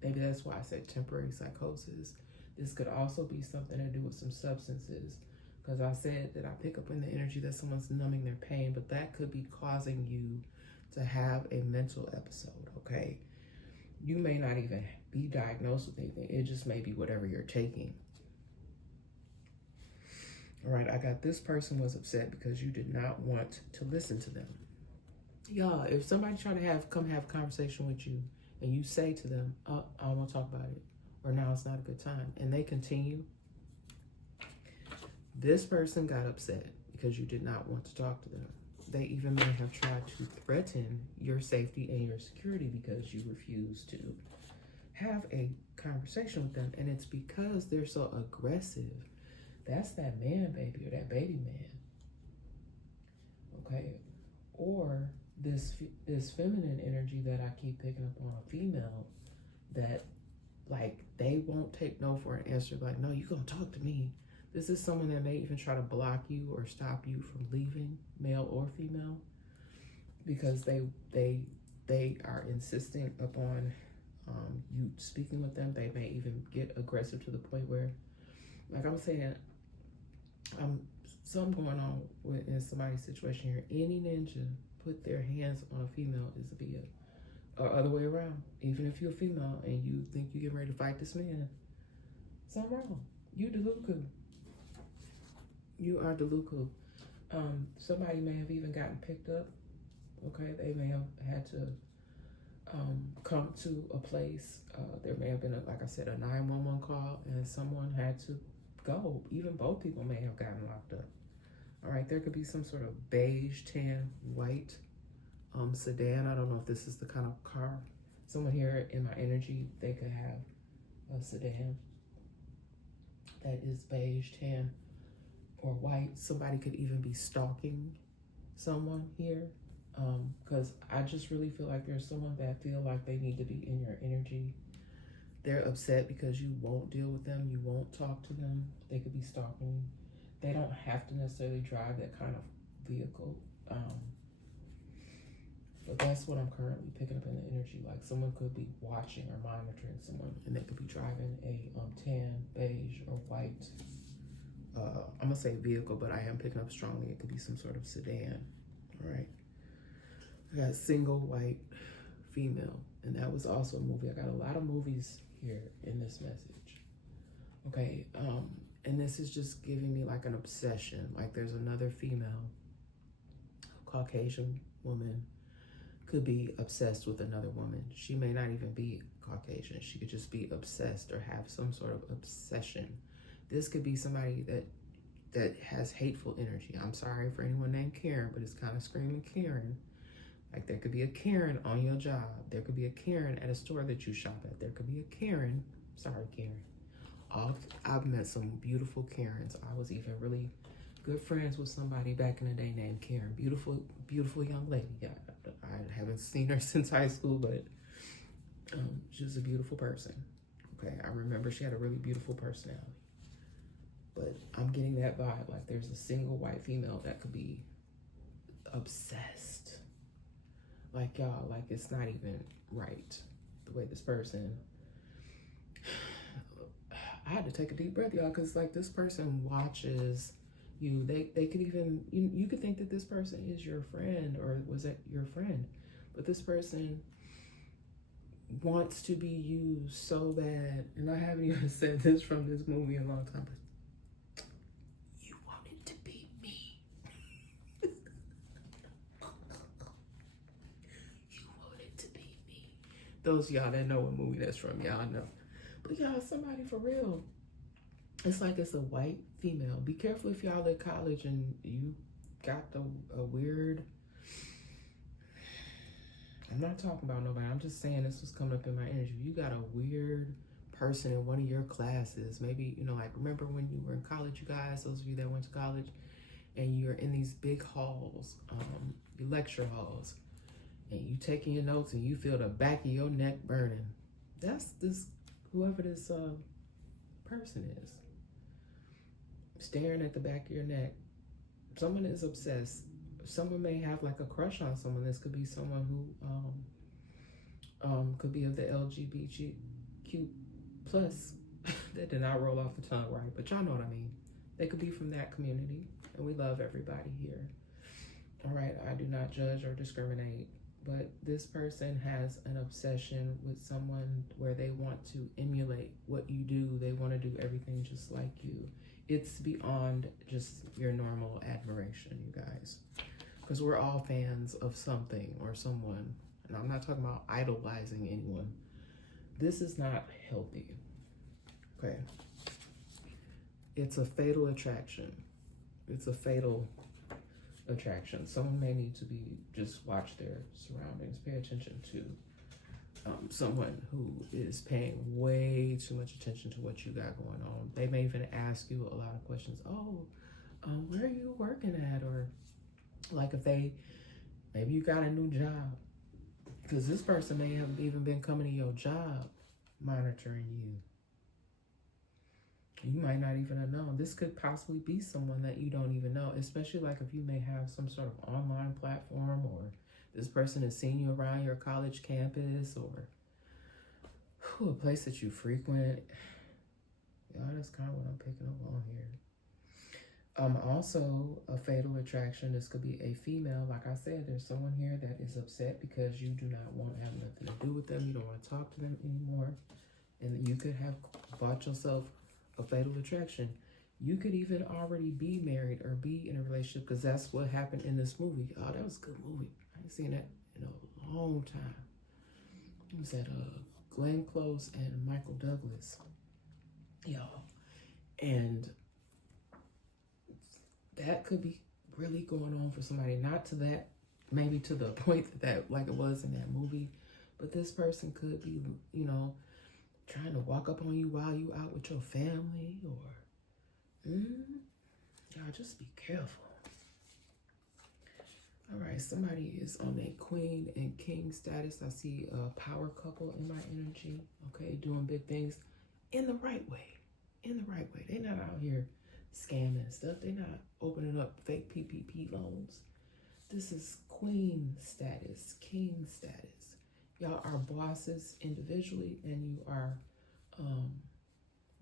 maybe that's why I said temporary psychosis. This could also be something to do with some substances, because I said that I pick up in the energy that someone's numbing their pain, but that could be causing you to have a mental episode, okay? You may not even be diagnosed with anything. It just may be whatever you're taking. All right, I got this person was upset because you did not want to listen to them. Y'all, if somebody try to come have a conversation with you and you say to them, oh, I don't want to talk about it, or now it's not a good time, and they continue, this person got upset because you did not want to talk to them. They even may have tried to threaten your safety and your security because you refuse to have a conversation with them. And it's because they're so aggressive. That's that man baby or that baby man. Okay? Or this feminine energy that I keep picking up on a female, that like they won't take no for an answer. Like, no, you gonna talk to me. This is someone that may even try to block you or stop you from leaving, male or female, because they are insistent upon you speaking with them. They may even get aggressive to the point where, like I'm saying, something going on in somebody's situation here. Any ninja put their hands on a female is a BS. Or other way around. Even if you're a female and you think you get ready to fight this man, something wrong. You Deluku. You are Deluku. Somebody may have even gotten picked up. Okay, they may have had to come to a place. There may have been, like I said, a 911 call, and someone had to go. Even both people may have gotten locked up. All right, there could be some sort of beige, tan, white sedan. I don't know if this is the kind of car. Someone here in my energy, they could have a sedan that is beige, tan, or white. Somebody could even be stalking someone here, because I just really feel like there's someone that feel like they need to be in your energy. They're upset because you won't deal with them, you won't talk to them. They could be stalking. They don't have to necessarily drive that kind of vehicle, but that's what I'm currently picking up in the energy. Like someone could be watching or monitoring someone, and they could be driving a tan, beige, or white, I'm gonna say vehicle, but I am picking up strongly. It could be some sort of sedan. All right. I got single white female, and that was also a movie. I got a lot of movies here in this message. Okay, and this is just giving me like an obsession. Like there's another female, Caucasian woman, could be obsessed with another woman. She may not even be Caucasian. She could just be obsessed or have some sort of obsession. This could be somebody that has hateful energy. I'm sorry for anyone named Karen, but it's kind of screaming Karen. Like there could be a Karen on your job. There could be a Karen at a store that you shop at. There could be a Karen, sorry Karen, I've met some beautiful Karens. I was even really good friends with somebody back in the day named Karen. Beautiful, beautiful young lady. Yeah, I haven't seen her since high school, but she was a beautiful person. Okay, I remember she had a really beautiful personality. But I'm getting that vibe, like there's a single white female that could be obsessed. Like y'all, like it's not even right the way this person. I had to take a deep breath, y'all, because like this person watches you. They could even, you could think that this person is your friend or was it your friend, but this person wants to be used so bad. And I haven't even said this from this movie in a long time, but you wanted to be me. You wanted to be me. Those of y'all that know what movie that's from, y'all know. But y'all, somebody for real. It's like it's a white female. Be careful if y'all at college and you got a weird. I'm not talking about nobody. I'm just saying this was coming up in my energy. You got a weird person in one of your classes. Maybe, you know, like remember when you were in college, you guys, those of you that went to college, and you're in these big halls, your lecture halls, and you taking your notes and you feel the back of your neck burning. That's this, whoever this person is. Staring at the back of your neck. Someone is obsessed. Someone may have like a crush on someone. This could be someone who could be of the LGBTQ plus. That did not roll off the tongue right, but y'all know what I mean. They could be from that community, and we love everybody here. All right, I do not judge or discriminate, but this person has an obsession with someone where they want to emulate what you do. They want to do everything just like you. It's beyond just your normal admiration, you guys. Because we're all fans of something or someone. And I'm not talking about idolizing anyone. This is not healthy. Okay. It's a fatal attraction. It's a fatal attraction. Someone may need to just watch their surroundings. Pay attention to someone who is paying way too much attention to what you got going on. They may even ask you a lot of questions. Oh, where are you working at? Or like if maybe you got a new job. Because this person may have even been coming to your job monitoring you. You might not even have known. This could possibly be someone that you don't even know, especially like if you may have some sort of online platform, or this person has seen you around your college campus, or a place that you frequent. Yeah, that's kind of what I'm picking up on here. Also a fatal attraction. This could be a female. Like I said, there's someone here that is upset because you do not want to have nothing to do with them. You don't want to talk to them anymore. And you could have bought yourself a fatal attraction. You could even already be married or be in a relationship, because that's what happened in this movie. Oh, that was a good movie. I ain't seen that in a long time. It was that Glenn Close and Michael Douglas. Y'all. And that could be really going on for somebody. Not to that, maybe to the point that like it was in that movie, but this person could be, you know, trying to walk up on you while you out with your family, or y'all just be careful. All right, somebody is on a queen and king status. I see a power couple in my energy. Okay, doing big things in the right way. In the right way. They're not out here scamming stuff. They're not opening up fake PPP loans. This is queen status, king status. Y'all are bosses individually, and you are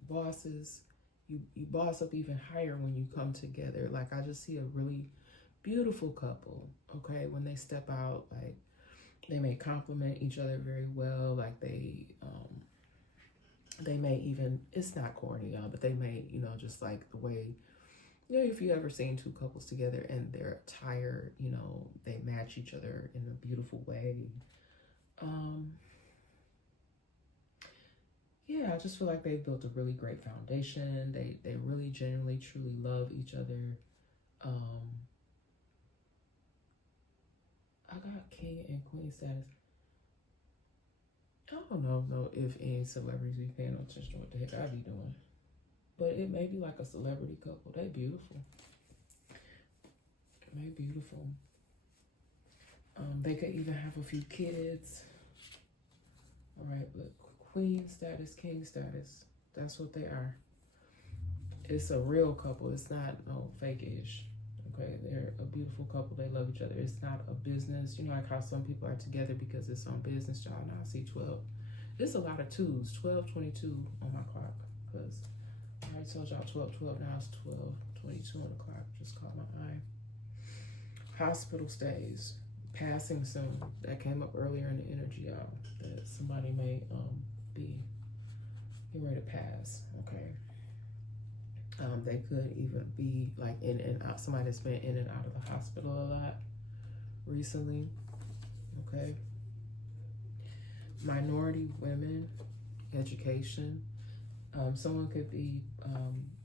bosses. You boss up even higher when you come together. Like I just see a really beautiful couple. Okay, when they step out, like they may compliment each other very well. Like they may even, it's not corny, y'all, but they may, you know, just like the way, you know, if you ever seen two couples together and their attire, you know, they match each other in a beautiful way. Yeah, I just feel like they've built a really great foundation. They really genuinely, truly love each other. I got king and queen status. I don't know if any celebrities be paying attention to what the heck I be doing. but it may be like a celebrity couple. They beautiful. They beautiful. They could even have a few kids. All right, look, queen status, king status. That's what they are. It's a real couple. It's not no fake-ish. Okay, they're a beautiful couple. They love each other. It's not a business. You know, like how some people are together because it's on business. Y'all now see 12. It's a lot of twos. 12, 22 on my clock. Because I already told y'all 12, 12. Now it's 12, 22 on the clock. Just caught my eye. Hospital stays. Passing soon. That came up earlier in the energy, y'all. That somebody may be getting ready to pass. Okay. They could even be like in and out. Somebody that's been in and out of the hospital a lot recently. Okay. Minority women, education. Someone could be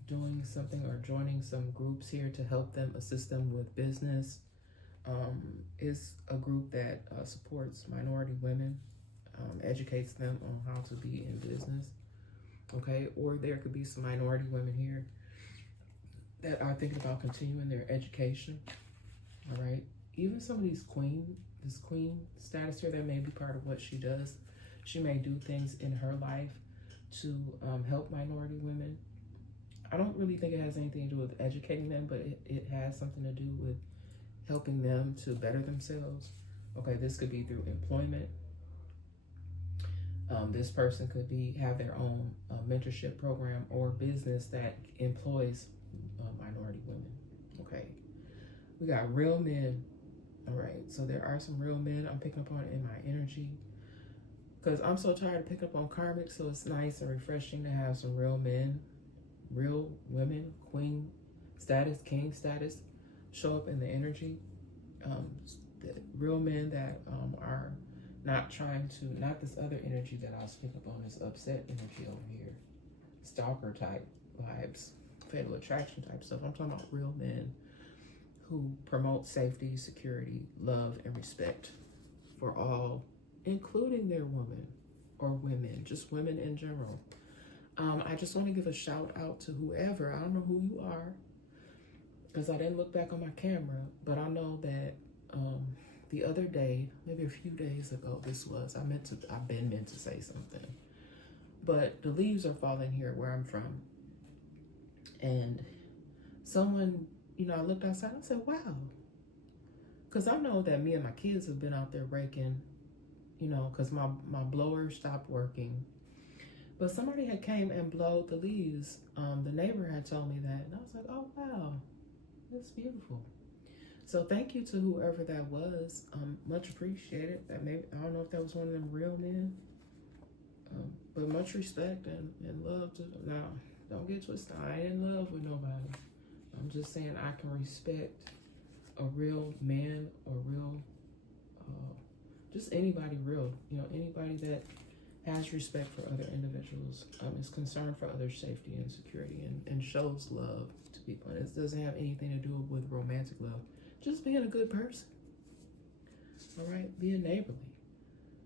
doing something or joining some groups here to help them, assist them with business. Is a group that supports minority women, educates them on how to be in business. Okay, or there could be some minority women here that are thinking about continuing their education. All right, even some of these this queen status here, that may be part of what she does. She may do things in her life to help minority women. I don't really think it has anything to do with educating them, but it has something to do with helping them to better themselves. Okay, this could be through employment. This person could have their own mentorship program or business that employs minority women. Okay, we got real men. All right, so there are some real men I'm picking up on in my energy, because I'm so tired of picking up on karmic. So it's nice and refreshing to have some real men, real women, queen status, king status show up in the energy. The real men that are not trying to, not this other energy that I was picking up on, this upset energy over here, stalker type vibes, fatal attraction type stuff. I'm talking about real men who promote safety, security, love, and respect for all, including their women or women, just women in general. I just want to give a shout out to whoever, I don't know who you are, because I didn't look back on my camera, but I know that the other day, maybe a few days ago, I've been meant to say something, but the leaves are falling here where I'm from. And someone, you know, I looked outside, I said, wow. Because I know that me and my kids have been out there raking, you know, because my blower stopped working. But somebody had came and blowed the leaves. The neighbor had told me that, and I was like, oh, wow, that's beautiful. So thank you to whoever that was. Much appreciated. That maybe, I don't know if that was one of them real men, but much respect and love to. Now, don't get twisted. I ain't in love with nobody. I'm just saying I can respect a real man, a real, just anybody real. You know, anybody that has respect for other individuals, is concerned for others' safety and security, and shows love to people. And it doesn't have anything to do with romantic love. Just being a good person. All right, being neighborly.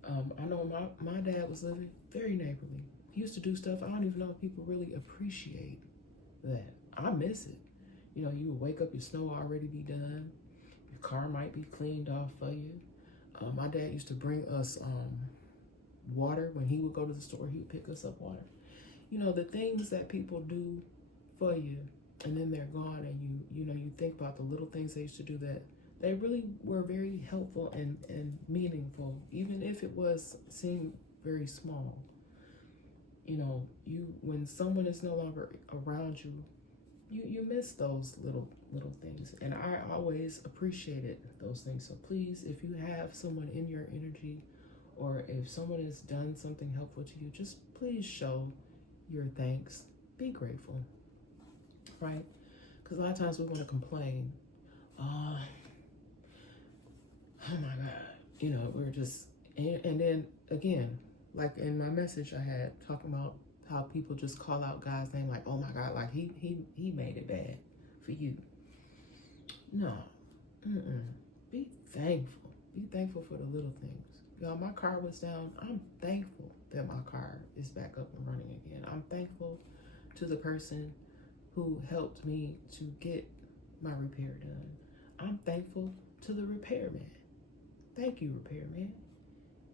I know my dad was living very neighborly. He used to do stuff I don't even know if people really appreciate that. I miss it. You know, you would wake up, your snow already be done. Your car might be cleaned off for you. My dad used to bring us water. When he would go to the store, he would pick us up water. You know, the things that people do for you, and then they're gone, and you think about the little things they used to do that they really were very helpful and meaningful, even if it seemed very small. You know, when someone is no longer around you, you miss those little things, and I always appreciated those things. So please, if you have someone in your energy, or if someone has done something helpful to you, just please show your thanks. Be grateful, right? Because a lot of times we want to complain. Oh my God, you know, we're just, and then again, like in my message I had talking about how people just call out God's name, like, oh my God, like he made it bad for you. No, be thankful. Be thankful for the little things. Y'all, my car was down. I'm thankful that my car is back up and running again. I'm thankful to the person who helped me to get my repair done. I'm thankful to the repairman. Thank you, repairman.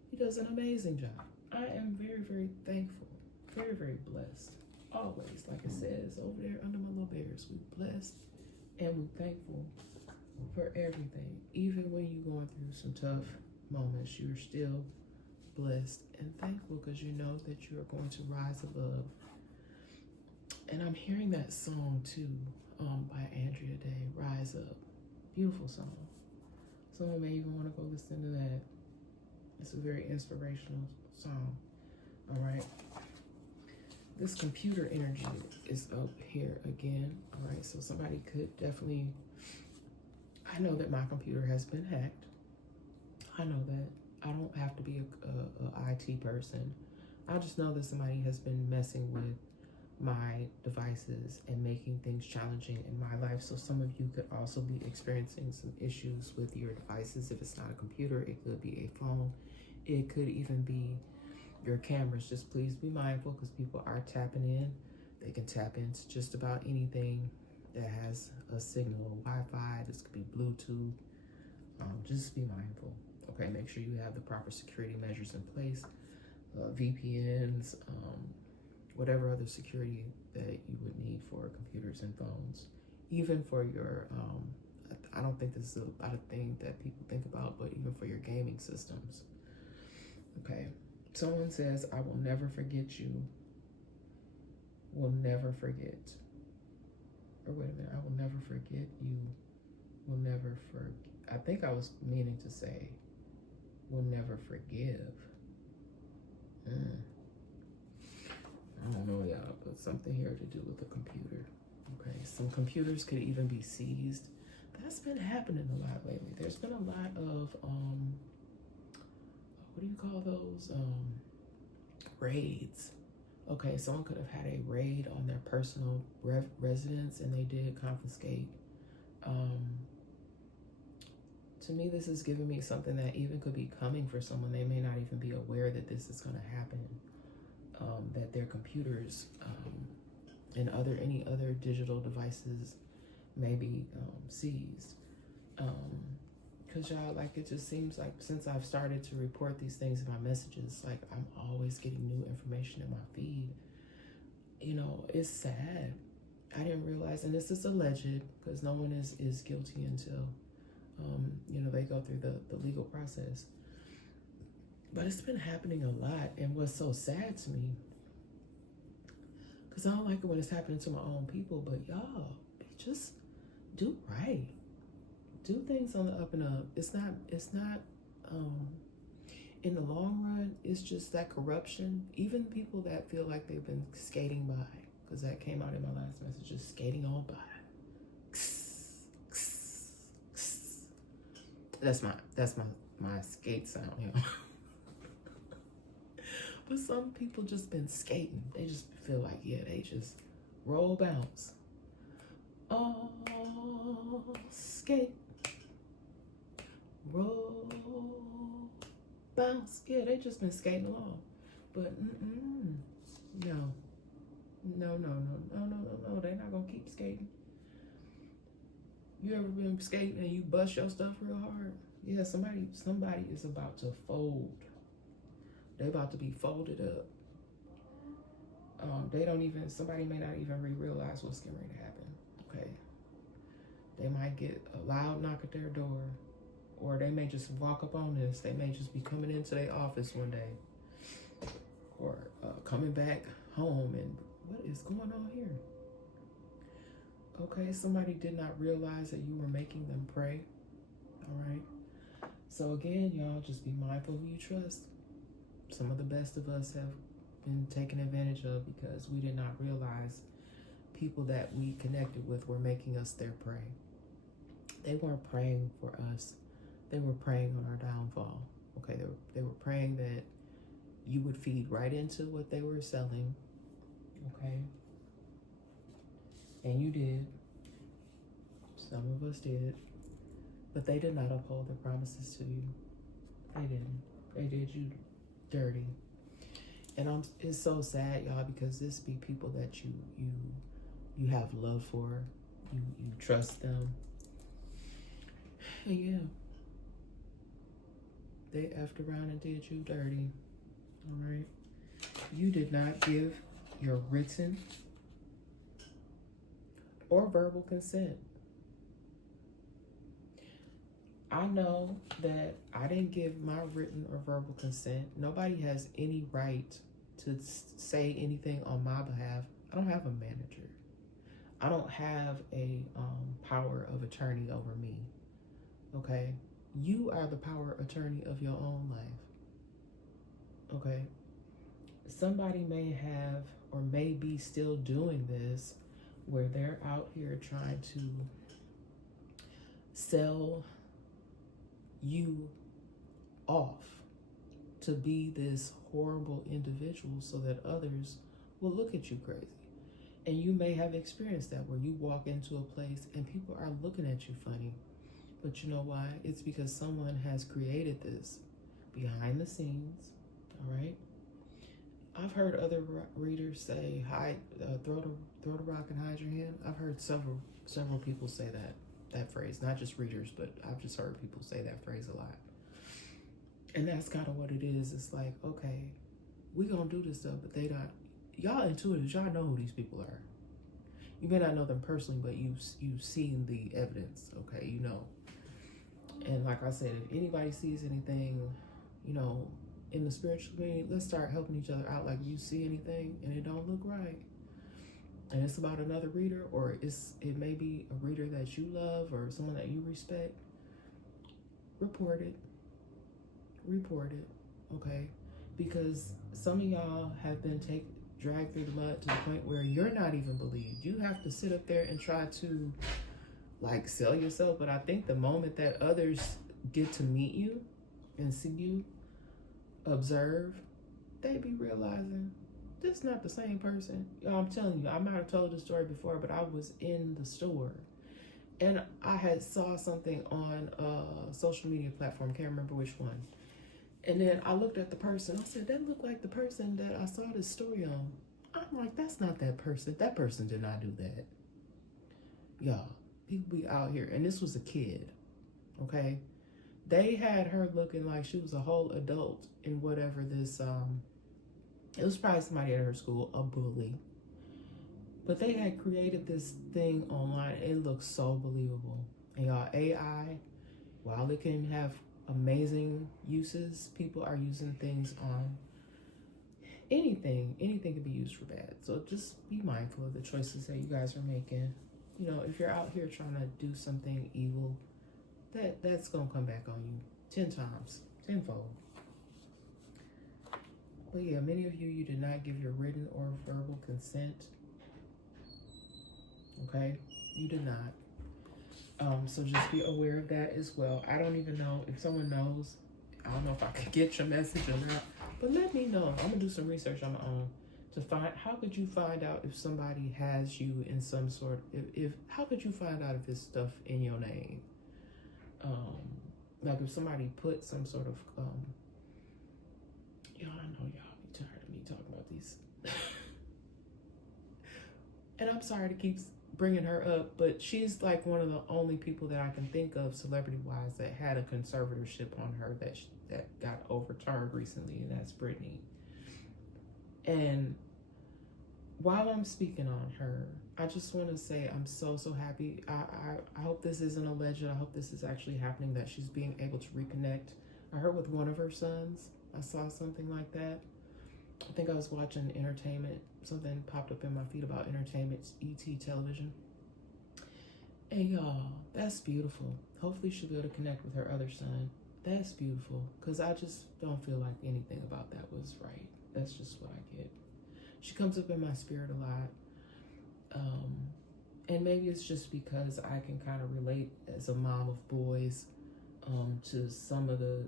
He does an amazing job. I am very, very thankful, very, very blessed. Always, like it says over there under my little bears, we're blessed and we're thankful for everything. Even when you're going through some tough moments, you're still blessed and thankful because you know that you are going to rise above. And I'm hearing that song too, by Andrea Day, Rise Up. Beautiful song. Someone may even want to go listen to that. It's a very inspirational song. All right. This computer energy is up here again. All right. So somebody could definitely, I know that my computer has been hacked. I know that. I don't have to be a IT person. I just know that somebody has been messing with my devices and making things challenging in my life. So some of you could also be experiencing some issues with your devices. If it's not a computer, it could be a phone. It could even be your cameras. Just please be mindful because people are tapping in. They can tap into just about anything that has a signal, Wi-Fi, this could be Bluetooth. Just be mindful. Okay, make sure you have the proper security measures in place, VPNs, whatever other security that you would need for computers and phones. Even for your, I don't think this is a lot of thing that people think about, but even for your gaming systems. Okay, someone says, I will never forget you. Will never forget. Or wait a minute, I will never forget you. Will never forget. I think I was meaning to say, will never forgive. I don't know, y'all, but something here to do with the computer. Okay, some computers could even be seized. That's been happening a lot lately. There's been a lot of, what do you call those? Raids. Okay, someone could have had a raid on their personal residence and they did confiscate. To me, this is giving me something that even could be coming for someone. They may not even be aware that this is going to happen. That their computers and any other digital devices may be seized. Because y'all, like, it just seems like since I've started to report these things in my messages, like I'm always getting new information in my feed. You know, it's sad. I didn't realize, and this is alleged because no one is guilty until, you know, they go through the legal process. But it's been happening a lot. And what's so sad to me, because I don't like it when it's happening to my own people, but y'all, just do right. Do things on the up and up. It's not, in the long run, it's just that corruption. Even people that feel like they've been skating by, because that came out in my last message, just skating on by. That's my skate sound, you know. But some people just been skating. They just feel like, yeah, they just roll, bounce. Oh, skate, roll, bounce. Yeah, they just been skating along. But no, they're not gonna keep skating. You ever been skating and you bust your stuff real hard? Yeah, somebody is about to fold. They about to be folded up. Somebody may not even realize what's getting ready to happen. Okay. They might get a loud knock at their door, or they may just walk up on this. They may just be coming into their office one day, or coming back home, and what is going on here? Okay, somebody did not realize that you were making them pray. All right. So again, y'all, just be mindful who you trust. Some of the best of us have been taken advantage of because we did not realize people that we connected with were making us their prey. They weren't praying for us. They were praying on our downfall. Okay, they were praying that you would feed right into what they were selling. Okay. And you did. Some of us did. But they did not uphold their promises to you. They didn't. They did you dirty. And it's so sad, y'all, because this be people that you have love for, you trust them, and yeah, they effed around and did you dirty. All right, you did not give your written or verbal consent. I know that I didn't give my written or verbal consent. Nobody has any right to say anything on my behalf. I don't have a manager. I don't have a power of attorney over me. Okay? You are the power attorney of your own life. Okay? Somebody may have or may be still doing this where they're out here trying to sell you off to be this horrible individual so that others will look at you crazy. And you may have experienced that where you walk into a place and people are looking at you funny. But you know why? It's because someone has created this behind the scenes. All right? I've heard other readers say, "Hide, throw the rock and hide your hand." I've heard several people say that phrase, not just readers, but I've just heard people say that phrase a lot. And that's kind of what it is. It's like, okay, we gonna do this stuff, but they not. Y'all intuitives, y'all know who these people are. You may not know them personally, but you've seen the evidence. Okay, you know. And like I said, if anybody sees anything, you know, in the spiritual community, let's start helping each other out. Like, you see anything and it don't look right, and it's about another reader, or it may be a reader that you love or someone that you respect, report it, okay? Because some of y'all have been dragged through the mud to the point where you're not even believed. You have to sit up there and try to like sell yourself. But I think the moment that others get to meet you and see you, observe, they be realizing this is not the same person. I'm telling you, I might have told this story before, but I was in the store and I had saw something on a social media platform, can't remember which one. And then I looked at the person, I said, that looked like the person that I saw this story on. I'm like, that's not that person. That person did not do that. Y'all, people be out here, and this was a kid, okay? They had her looking like she was a whole adult in whatever this, it was probably somebody at her school, a bully. But they had created this thing online. It looks so believable. And y'all, AI, while it can have amazing uses, people are using things on anything can be used for bad. So just be mindful of the choices that you guys are making. You know, if you're out here trying to do something evil, that's gonna come back on you 10 times, tenfold. But yeah, many of you did not give your written or verbal consent. Okay, you did not. So just be aware of that as well. I don't even know if someone knows. I don't know if I could get your message or not, but let me know. I'm gonna do some research on my own to find, how could you find out if somebody has you in some sort, how could you find out if it's stuff in your name? Like if somebody put some sort of, y'all, I know y'all be tired of me talking about these. And I'm sorry to keep bringing her up, but she's like one of the only people that I can think of celebrity-wise that had a conservatorship on her that got overturned recently, and that's Britney. And while I'm speaking on her, I just want to say I'm so happy. I hope this isn't alleged. I hope this is actually happening, that she's being able to reconnect. I heard with one of her sons. I saw something like that. I think I was watching entertainment. Something popped up in my feed about entertainment, ET television. And y'all, that's beautiful. Hopefully she'll be able to connect with her other son. That's beautiful, because I just don't feel like anything about that was right. That's just what I get. She comes up in my spirit a lot. And maybe it's just because I can kind of relate as a mom of boys to some of the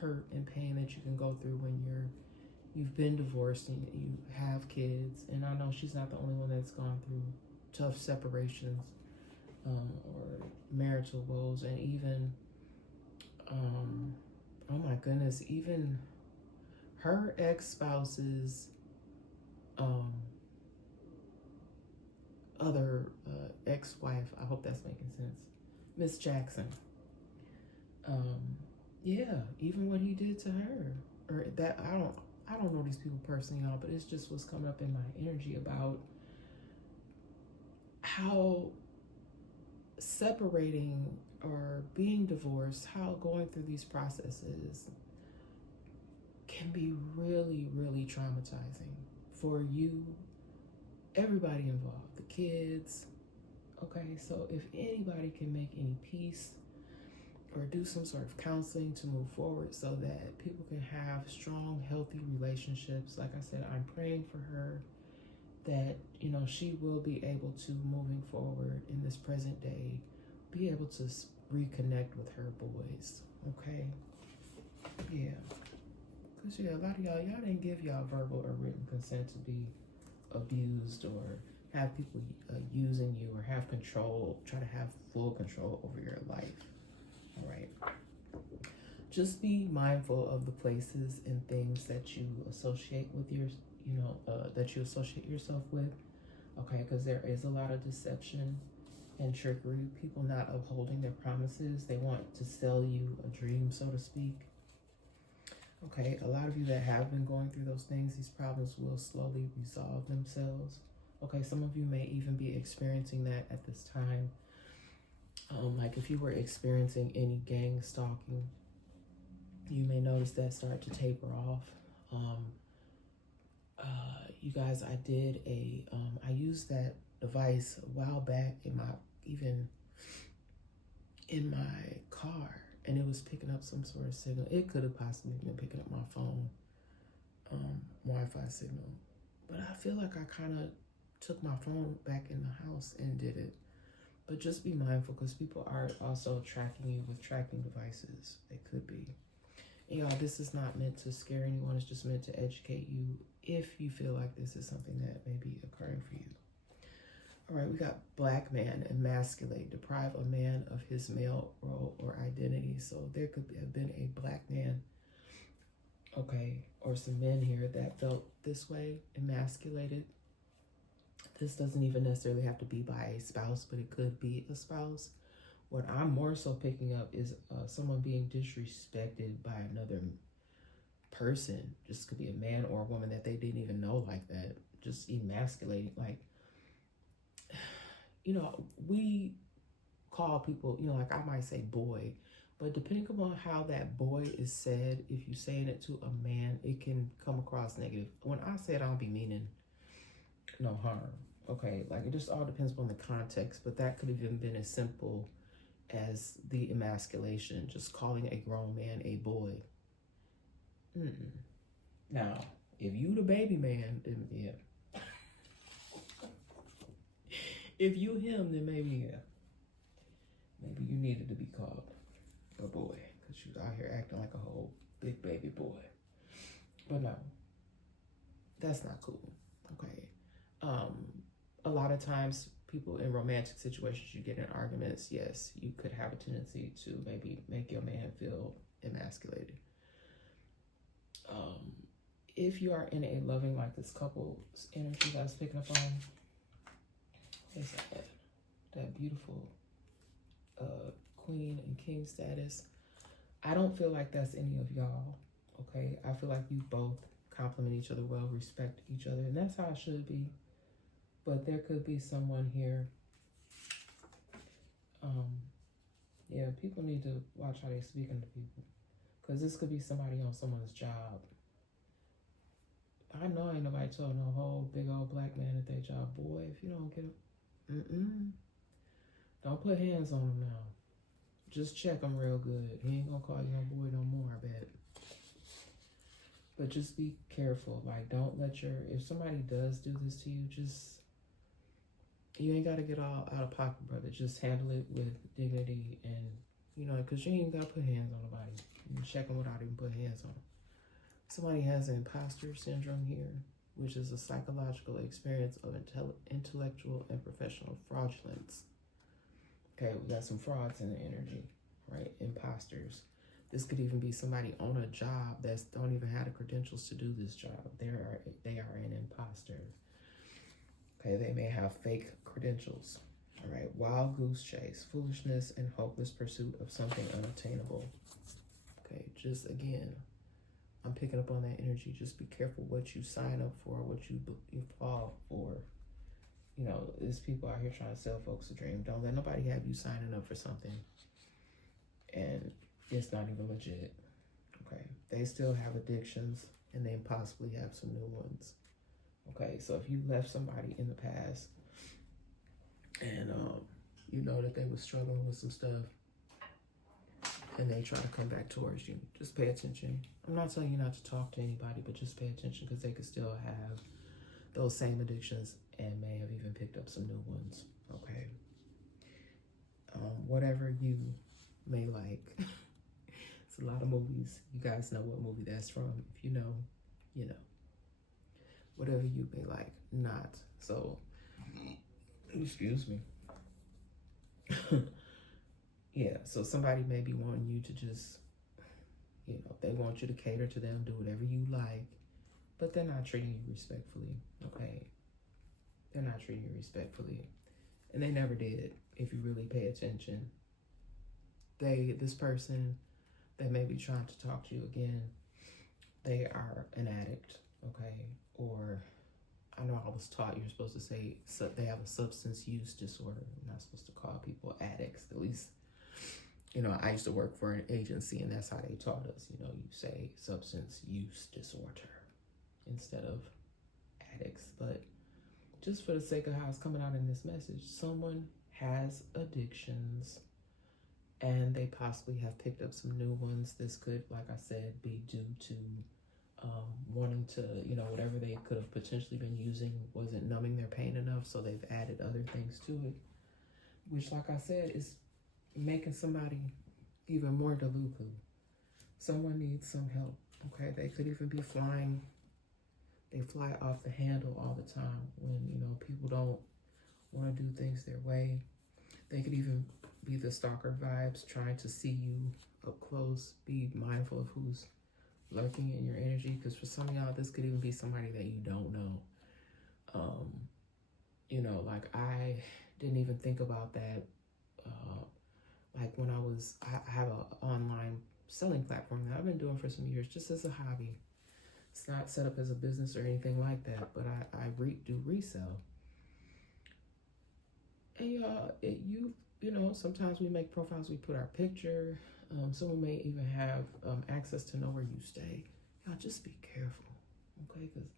hurt and pain that you can go through when you've been divorced and you have kids. And I know she's not the only one that's gone through tough separations or marital woes, and even oh my goodness, even her ex-spouse's other ex-wife, I hope that's making sense, Miss Jackson. Yeah, even what he did to her, or that, I don't know these people personally, y'all, but it's just what's coming up in my energy about how separating or being divorced, how going through these processes can be really, really traumatizing for you, everybody involved, the kids. Okay, so if anybody can make any peace or do some sort of counseling to move forward so that people can have strong, healthy relationships, like I said, I'm praying for her that, you know, she will be able to, moving forward in this present day, be able to reconnect with her boys. Okay? Yeah. Because, yeah, a lot of y'all didn't give y'all verbal or written consent to be abused or have people using you or have control, try to have full control over your life. All right. Just be mindful of the places and things that you associate with your, that you associate yourself with. Okay, because there is a lot of deception and trickery. People not upholding their promises. They want to sell you a dream, so to speak. Okay, a lot of you that have been going through those things, these problems will slowly resolve themselves. Okay, some of you may even be experiencing that at this time. Like if you were experiencing any gang stalking, you may notice that start to taper off. You guys, I used that device a while back in my car, and it was picking up some sort of signal. It could have possibly been picking up my phone, Wi-Fi signal. But I feel like I kind of took my phone back in the house and did it. But just be mindful, because people are also tracking you with tracking devices. They could be. And y'all, this is not meant to scare anyone. It's just meant to educate you if you feel like this is something that may be occurring for you. All right, we got black man, emasculate, deprive a man of his male role or identity. So there could have been a black man, okay, or some men here that felt this way, emasculated. This doesn't even necessarily have to be by a spouse, but it could be a spouse. What I'm more so picking up is someone being disrespected by another person. Just could be a man or a woman that they didn't even know like that. Just emasculating. Like, we call people, like I might say boy, but depending upon how that boy is said, if you're saying it to a man, it can come across negative. When I say it, I don't be meaning no harm. Okay, like it just all depends on the context, but that could have even been as simple as the emasculation, just calling a grown man a boy. Now, if you the baby man, then yeah. If you him, then maybe, yeah. Maybe you needed to be called a boy, because you out here acting like a whole big baby boy. But no, that's not cool. Okay. A lot of times people in romantic situations, you get in arguments. Yes, you could have a tendency to maybe make your man feel emasculated. If you are in a loving, like this couple energy that I was picking up on, is that beautiful queen and king status. I don't feel like that's any of y'all. Okay, I feel like you both complement each other well, respect each other, and that's how it should be. But there could be someone here. Yeah, people need to watch how they're speaking to people, because this could be somebody on someone's job. I know ain't nobody told no whole big old black man at their job, boy, if you don't get him, don't put hands on him now. Just check him real good. He ain't gonna call you no boy no more, I bet. But just be careful. Like, don't let if somebody does do this to you, you ain't got to get all out of pocket, brother. Just handle it with dignity and, because you ain't got to put hands on nobody. You can check them without even putting hands on them. Somebody has imposter syndrome here, which is a psychological experience of intellectual and professional fraudulence. Okay, we got some frauds in the energy, right? Imposters. This could even be somebody on a job that don't even have the credentials to do this job. They are an imposter. Okay, they may have fake credentials. All right, wild goose chase, foolishness and hopeless pursuit of something unattainable. Okay, just again, I'm picking up on that energy. Just be careful what you sign up for, what you fall for. You know, there's people out here trying to sell folks a dream. Don't let nobody have you signing up for something and it's not even legit. Okay, they still have addictions and they possibly have some new ones. Okay, so if you left somebody in the past and you know that they were struggling with some stuff and they try to come back towards you, just pay attention. I'm not telling you not to talk to anybody, but just pay attention because they could still have those same addictions and may have even picked up some new ones. Okay, whatever you may like. It's a lot of movies. You guys know what movie that's from. If you know, you know. Whatever you may like, not. So, excuse me. Yeah, so somebody may be wanting you to just, you know, they want you to cater to them, do whatever you like, but they're not treating you respectfully, okay? They're not treating you respectfully. And they never did, if you really pay attention. This person that may be trying to talk to you again, they are an addict, okay? Or I know I was taught you're supposed to say they have a substance use disorder. You're not supposed to call people addicts. At least, you know, I used to work for an agency and that's how they taught us. You know, you say substance use disorder instead of addicts. But just for the sake of how it's coming out in this message, someone has addictions and they possibly have picked up some new ones. This could, like I said, be due to wanting to, you know, whatever they could have potentially been using wasn't numbing their pain enough, so they've added other things to it, which, like I said, is making somebody even more delulu. Someone needs some help, okay? They could even be flying. They fly off the handle all the time when, you know, people don't want to do things their way. They could even be the stalker vibes, trying to see you up close. Be mindful of who's lurking in your energy, because for some of y'all, this could even be somebody that you don't know. You know, like I didn't even think about that. Like when I have an online selling platform that I've been doing for some years, just as a hobby. It's not set up as a business or anything like that, but I do resell. And y'all, you know, sometimes we make profiles, we put our picture. Someone may even have access to know where you stay. Y'all just be careful, okay? Because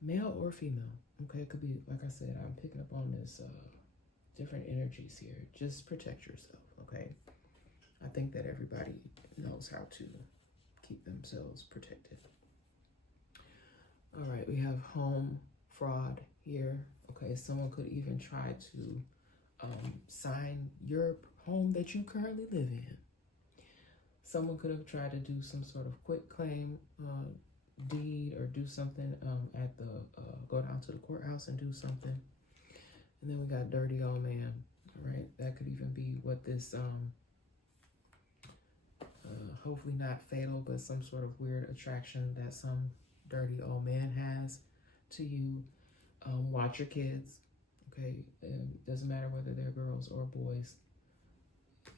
male or female, okay, it could be, like I said, I'm picking up on this different energies here. Just protect yourself, okay? I think that everybody knows how to keep themselves protected. All right, we have home fraud here. Okay, someone could even try to sign your home that you currently live in. Someone could have tried to do some sort of quit claim deed or do something at the, go down to the courthouse and do something. And then we got dirty old man, all right? That could even be what this, hopefully not fatal, but some sort of weird attraction that some dirty old man has to you. Watch your kids, okay? Doesn't matter whether they're girls or boys.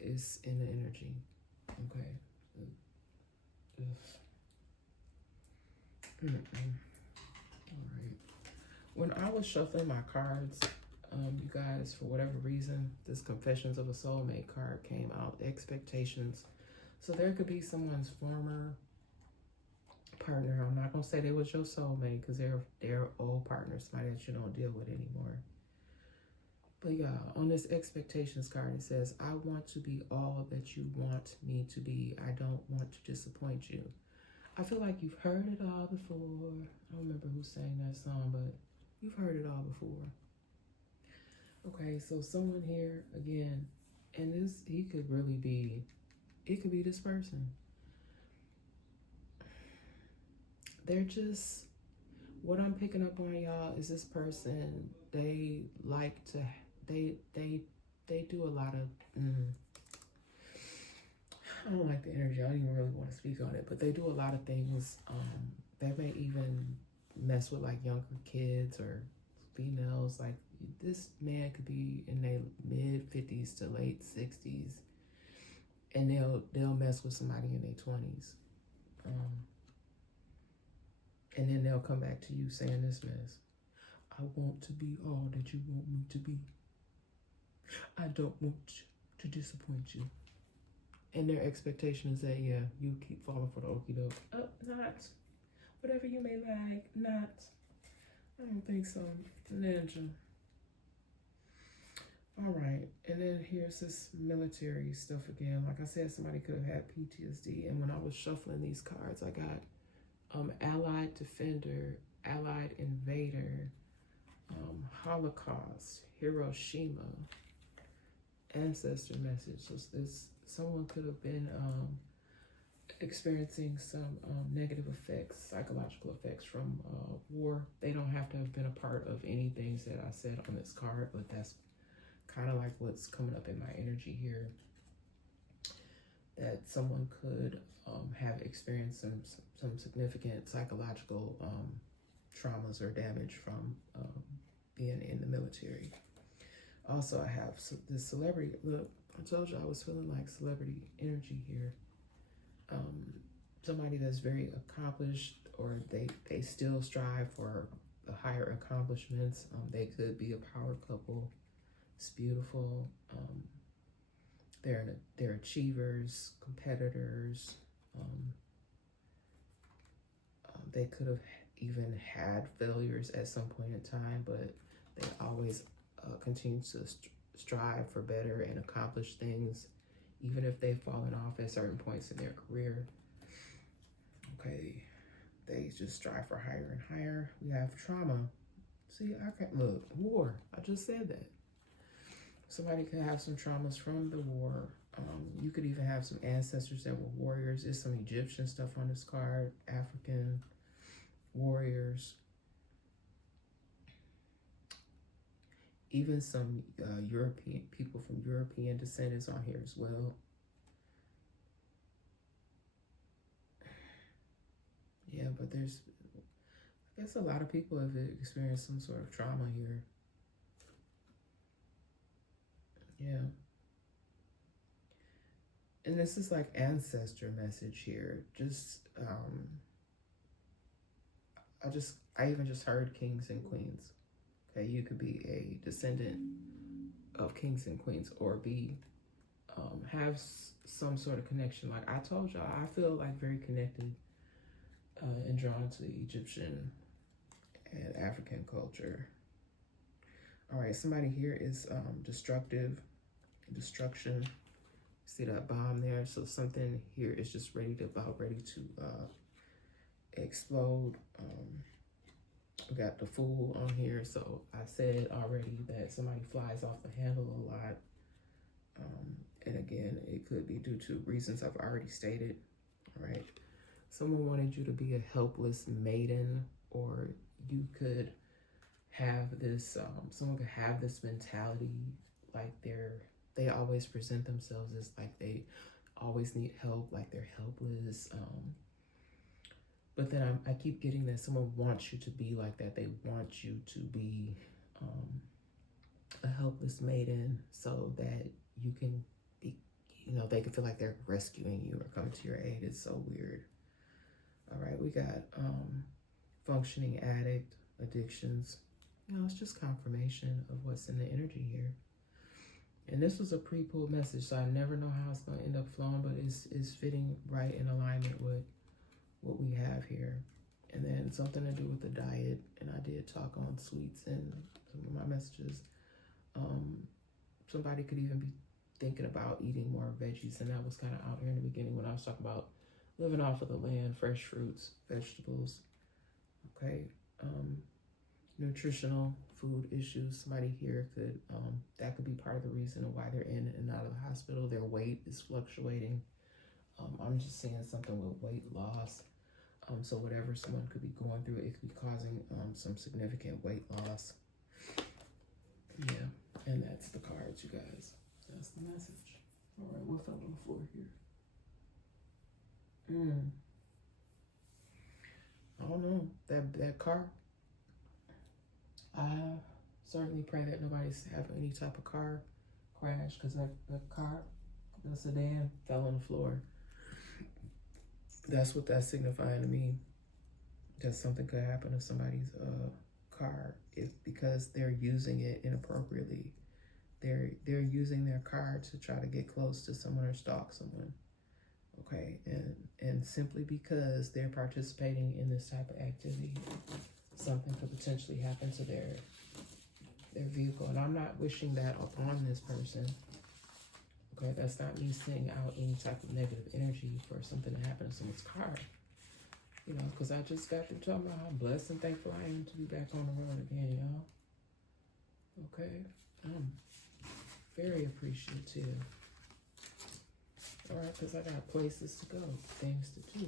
It's in the energy, okay? All right. When I was shuffling my cards, you guys, for whatever reason, this Confessions of a Soulmate card came out. Expectations. So there could be someone's former partner. I'm not gonna say they was your soulmate because they're old partners, somebody that you don't deal with anymore. But yeah, on this expectations card, it says, I want to be all that you want me to be. I don't want to disappoint you. I feel like you've heard it all before. I don't remember who sang that song, but you've heard it all before. Okay, so someone here, again, and he could really be, it could be this person. They're just, what I'm picking up on, y'all, is this person, they like to, they do a lot of, I don't like the energy. I don't even really want to speak on it, but they do a lot of things. They may even mess with like younger kids or females. Like this man could be in their mid 50s to late 60s, and they'll mess with somebody in their 20s, and then they'll come back to you saying this mess. I want to be all that you want me to be. I don't want to disappoint you. And their expectation is that, yeah, you keep falling for the okie doke. Not. Whatever you may like, not. I don't think so. Ninja. All right. And then here's this military stuff again. Like I said, somebody could have had PTSD. And when I was shuffling these cards, I got Allied Defender, Allied Invader, Holocaust, Hiroshima, Ancestor Message. So this someone could have been experiencing some negative effects, psychological effects from war. They don't have to have been a part of any things that I said on this card, but that's kind of like what's coming up in my energy here. That someone could have experienced some significant psychological traumas or damage from being in the military. Also, I have this celebrity. Look, I told you I was feeling like celebrity energy here. Somebody that's very accomplished, or they still strive for the higher accomplishments. They could be a power couple. It's beautiful. They're achievers, competitors. They could have even had failures at some point in time, but they always continue to strive for better and accomplish things, even if they've fallen off at certain points in their career. Okay, they just strive for higher and higher. We have trauma. See, I can't look. War. I just said that. Somebody could have some traumas from the war. You could even have some ancestors that were warriors. There's some Egyptian stuff on this card. African warriors. Even some European people from European descent is on here as well. Yeah, but there's, I guess a lot of people have experienced some sort of trauma here. Yeah. And this is like ancestor message here. Just, I even just heard kings and queens. Okay, you could be a descendant of kings and queens, or be have some sort of connection. Like I told y'all, I feel like very connected and drawn to the Egyptian and African culture. All right, somebody here is destruction. See that bomb there? So something here is just about ready to explode. We got the Fool on here, so I said already that somebody flies off the handle a lot. And again, it could be due to reasons I've already stated. All right. Someone wanted you to be a helpless maiden, or you could have this, someone could have this mentality like they always present themselves as like they always need help, like they're helpless. But then I keep getting that someone wants you to be like that. They want you to be a helpless maiden so that you can be, they can feel like they're rescuing you or coming to your aid. It's so weird. All right, we got functioning addict, addictions. It's just confirmation of what's in the energy here. And this was a pre-pulled message, so I never know how it's going to end up flowing, but it's fitting right in alignment with what we have here. And then something to do with the diet, and I did talk on sweets in some of my messages. Somebody could even be thinking about eating more veggies, and that was kind of out here in the beginning when I was talking about living off of the land, fresh fruits, vegetables. Okay, nutritional food issues. Somebody here could, that could be part of the reason why they're in and out of the hospital. Their weight is fluctuating. I'm just seeing something with weight loss. So whatever someone could be going through, it could be causing some significant weight loss. Yeah, and that's the cards, you guys. That's the message. All right, what fell on the floor here? Mm. I don't know. That car. I certainly pray that nobody's having any type of car crash, because that car, the sedan, fell on the floor. That's what that's signifying to me. That something could happen to somebody's car because they're using it inappropriately. They're using their car to try to get close to someone or stalk someone. Okay, and simply because they're participating in this type of activity, something could potentially happen to their vehicle. And I'm not wishing that upon this person. Okay, that's not me sending out any type of negative energy for something to happen to someone's car. You know, because I just got through talking about how blessed and thankful I am to be back on the road again, y'all. Okay, I'm very appreciative. All right, because I got places to go, things to do,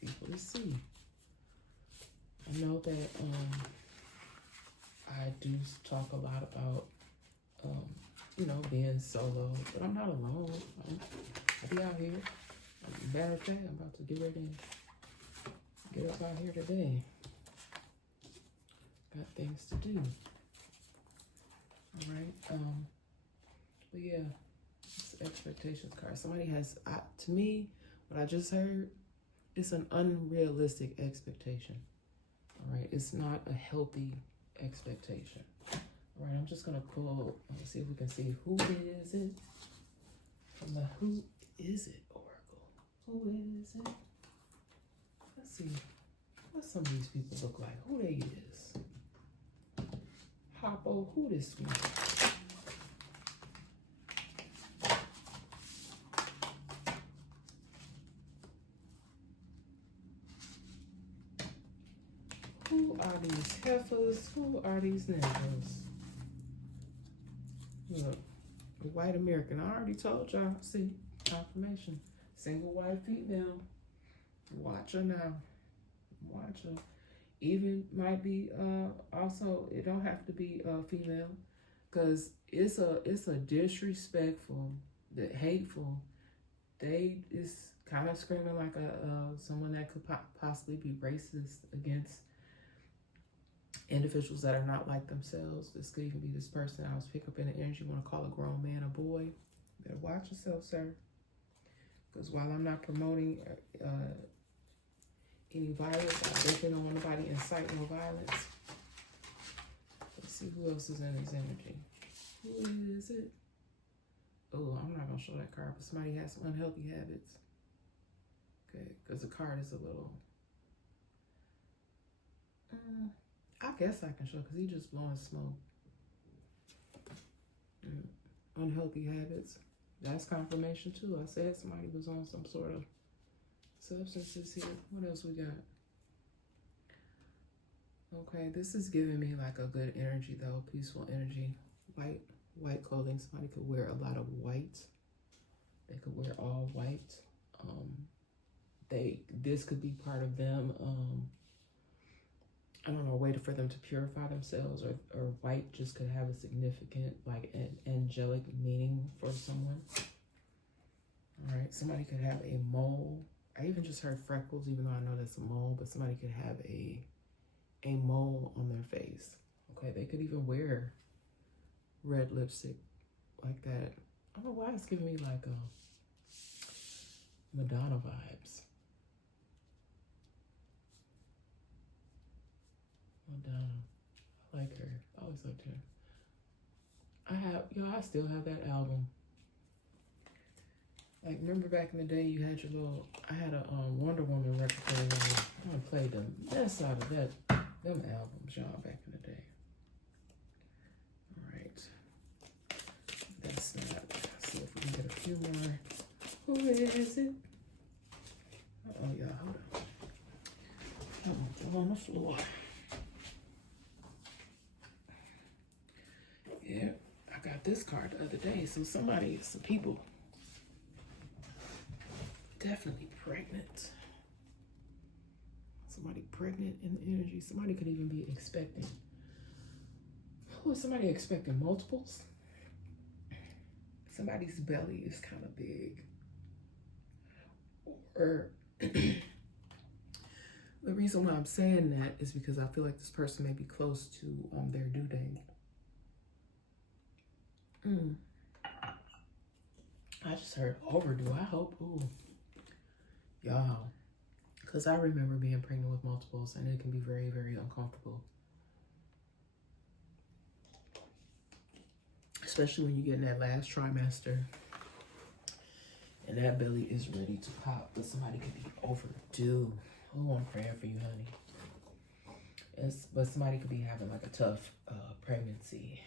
people to see. I know that I do talk a lot about, you know, being solo, but I'm not alone. I'll be out here. Matter of fact, I'm about to get ready and get up out here today. Got things to do. All right. But yeah, it's expectations card. Somebody has, to me, what I just heard, it's an unrealistic expectation. All right. It's not a healthy expectation. All right. I'm just going to pull, let's see if we can see who is it from the Who Is It Oracle. Who is it? Let's see what some of these people look like. Who they is. Hoppo, who this one? Who are these heifers? Who are these niggas? Look, the white American. I already told y'all. See, confirmation. Single white female. Watch her now. Watch her. Even might be also, it don't have to be female, because it's a disrespectful, the hateful. They is kind of screaming like someone that could possibly be racist against individuals that are not like themselves. This could even be this person I was picking up in the energy. Want to call a grown man a boy? Better watch yourself, sir. Because while I'm not promoting any violence, I definitely don't want nobody incite no violence. Let's see who else is in this energy. Who is it? Oh, I'm not gonna show that card, but somebody has some unhealthy habits. Okay, because the card is a little. I guess I can show, because he just blowing smoke. Unhealthy habits. That's confirmation too. I said somebody was on some sort of substances here. What else we got? Okay, this is giving me like a good energy though, peaceful energy. White clothing. Somebody could wear a lot of white. They could wear all white. This could be part of them. I don't know, a way for them to purify themselves, or white just could have a significant, like, an angelic meaning for someone. All right, somebody could have a mole. I even just heard freckles, even though I know that's a mole, but somebody could have a mole on their face. Okay, they could even wear red lipstick like that. I don't know why it's giving me like Madonna vibes. Madonna, I like her. I always liked her. I still have that album. Like, remember back in the day, you had your little, I had a Wonder Woman record player. I played the best out of them albums, y'all, back in the day. All right. That's not, let's see if we can get a few more. Who is it? Uh-oh, y'all, hold on. I'm on the floor. Yeah, I got this card the other day. So some people definitely pregnant. Somebody pregnant in the energy. Somebody could even be expecting. Who is somebody expecting multiples? Somebody's belly is kind of big. Or The reason why I'm saying that is because I feel like this person may be close to their due date. I just heard overdue. I hope, y'all, because I remember being pregnant with multiples, and it can be very, very uncomfortable. Especially when you get in that last trimester and that belly is ready to pop, but somebody could be overdue. Oh, I'm praying for you, honey. But somebody could be having like a tough pregnancy.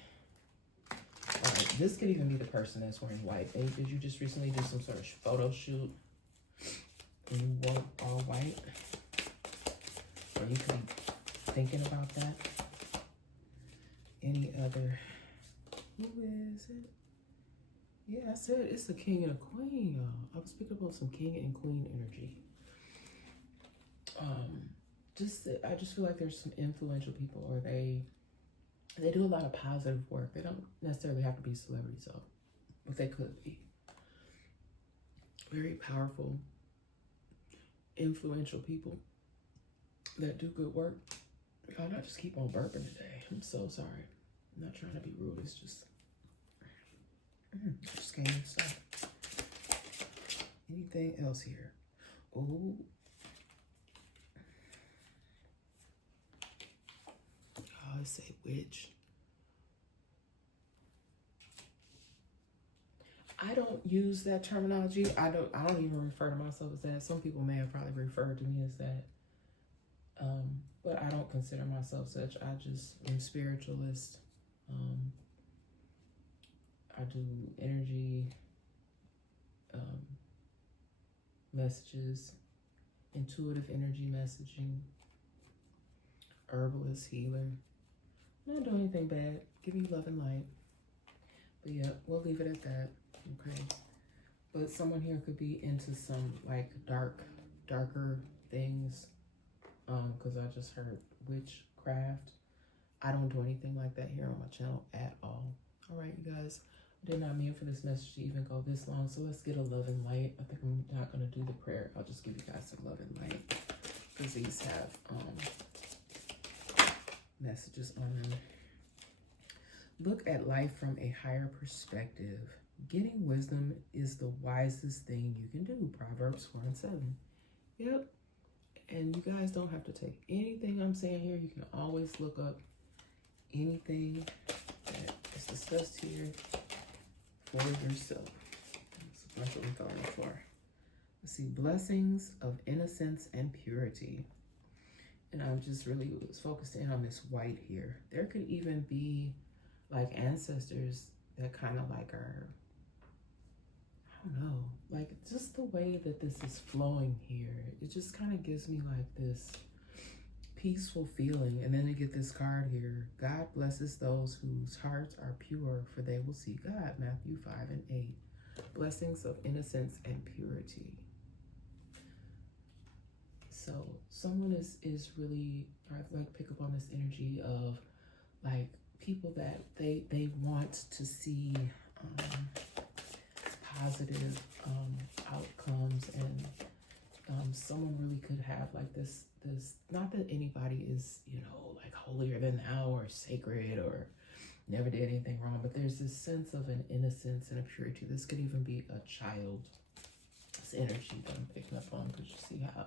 All right, this could even be the person that's wearing white. Did you just recently do some sort of photo shoot and you wore all white? Or you could be thinking about that. Any other? Who is it? Yeah, I said it's the king and a queen, y'all. I was picking up some king and queen energy. I just feel like there's some influential people, or they do a lot of positive work. They don't necessarily have to be celebrities, though, but they could be. Very powerful, influential people that do good work. God, I just keep on burping today. I'm so sorry. I'm not trying to be rude. It's just getting stuff. Anything else here? Oh. I always say witch. I don't use that terminology. I don't even refer to myself as that. Some people may have probably referred to me as that. But I don't consider myself such. I just am spiritualist. I do energy messages, intuitive energy messaging, herbalist, healer. I'm not doing anything bad. Give me love and light. But yeah, we'll leave it at that. Okay. But someone here could be into some like darker things. Because I just heard witchcraft. I don't do anything like that here on my channel at all. All right, you guys. I did not mean for this message to even go this long. So let's get a love and light. I think I'm not going to do the prayer. I'll just give you guys some love and light. Because these have messages on them. Look at life from a higher perspective. Getting wisdom is the wisest thing you can do. Proverbs 4:7. Yep. And you guys don't have to take anything I'm saying here. You can always look up anything that is discussed here for yourself. There's a bunch of info on the floor. Let's see. Blessings of innocence and purity. And I'm just really focused in on this white here. There could even be like ancestors that kind of like are, I don't know, like just the way that this is flowing here, it just kind of gives me like this peaceful feeling. And then I get this card here. God blesses those whose hearts are pure, for they will see God. Matthew 5:8. Blessings of innocence and purity. So someone is really, I like pick up on this energy of like people that they want to see positive outcomes, and someone really could have like this, not that anybody is, you know, like holier than thou or sacred or never did anything wrong, but there's this sense of an innocence and a purity. This could even be a child's energy that I'm picking up on, because you see how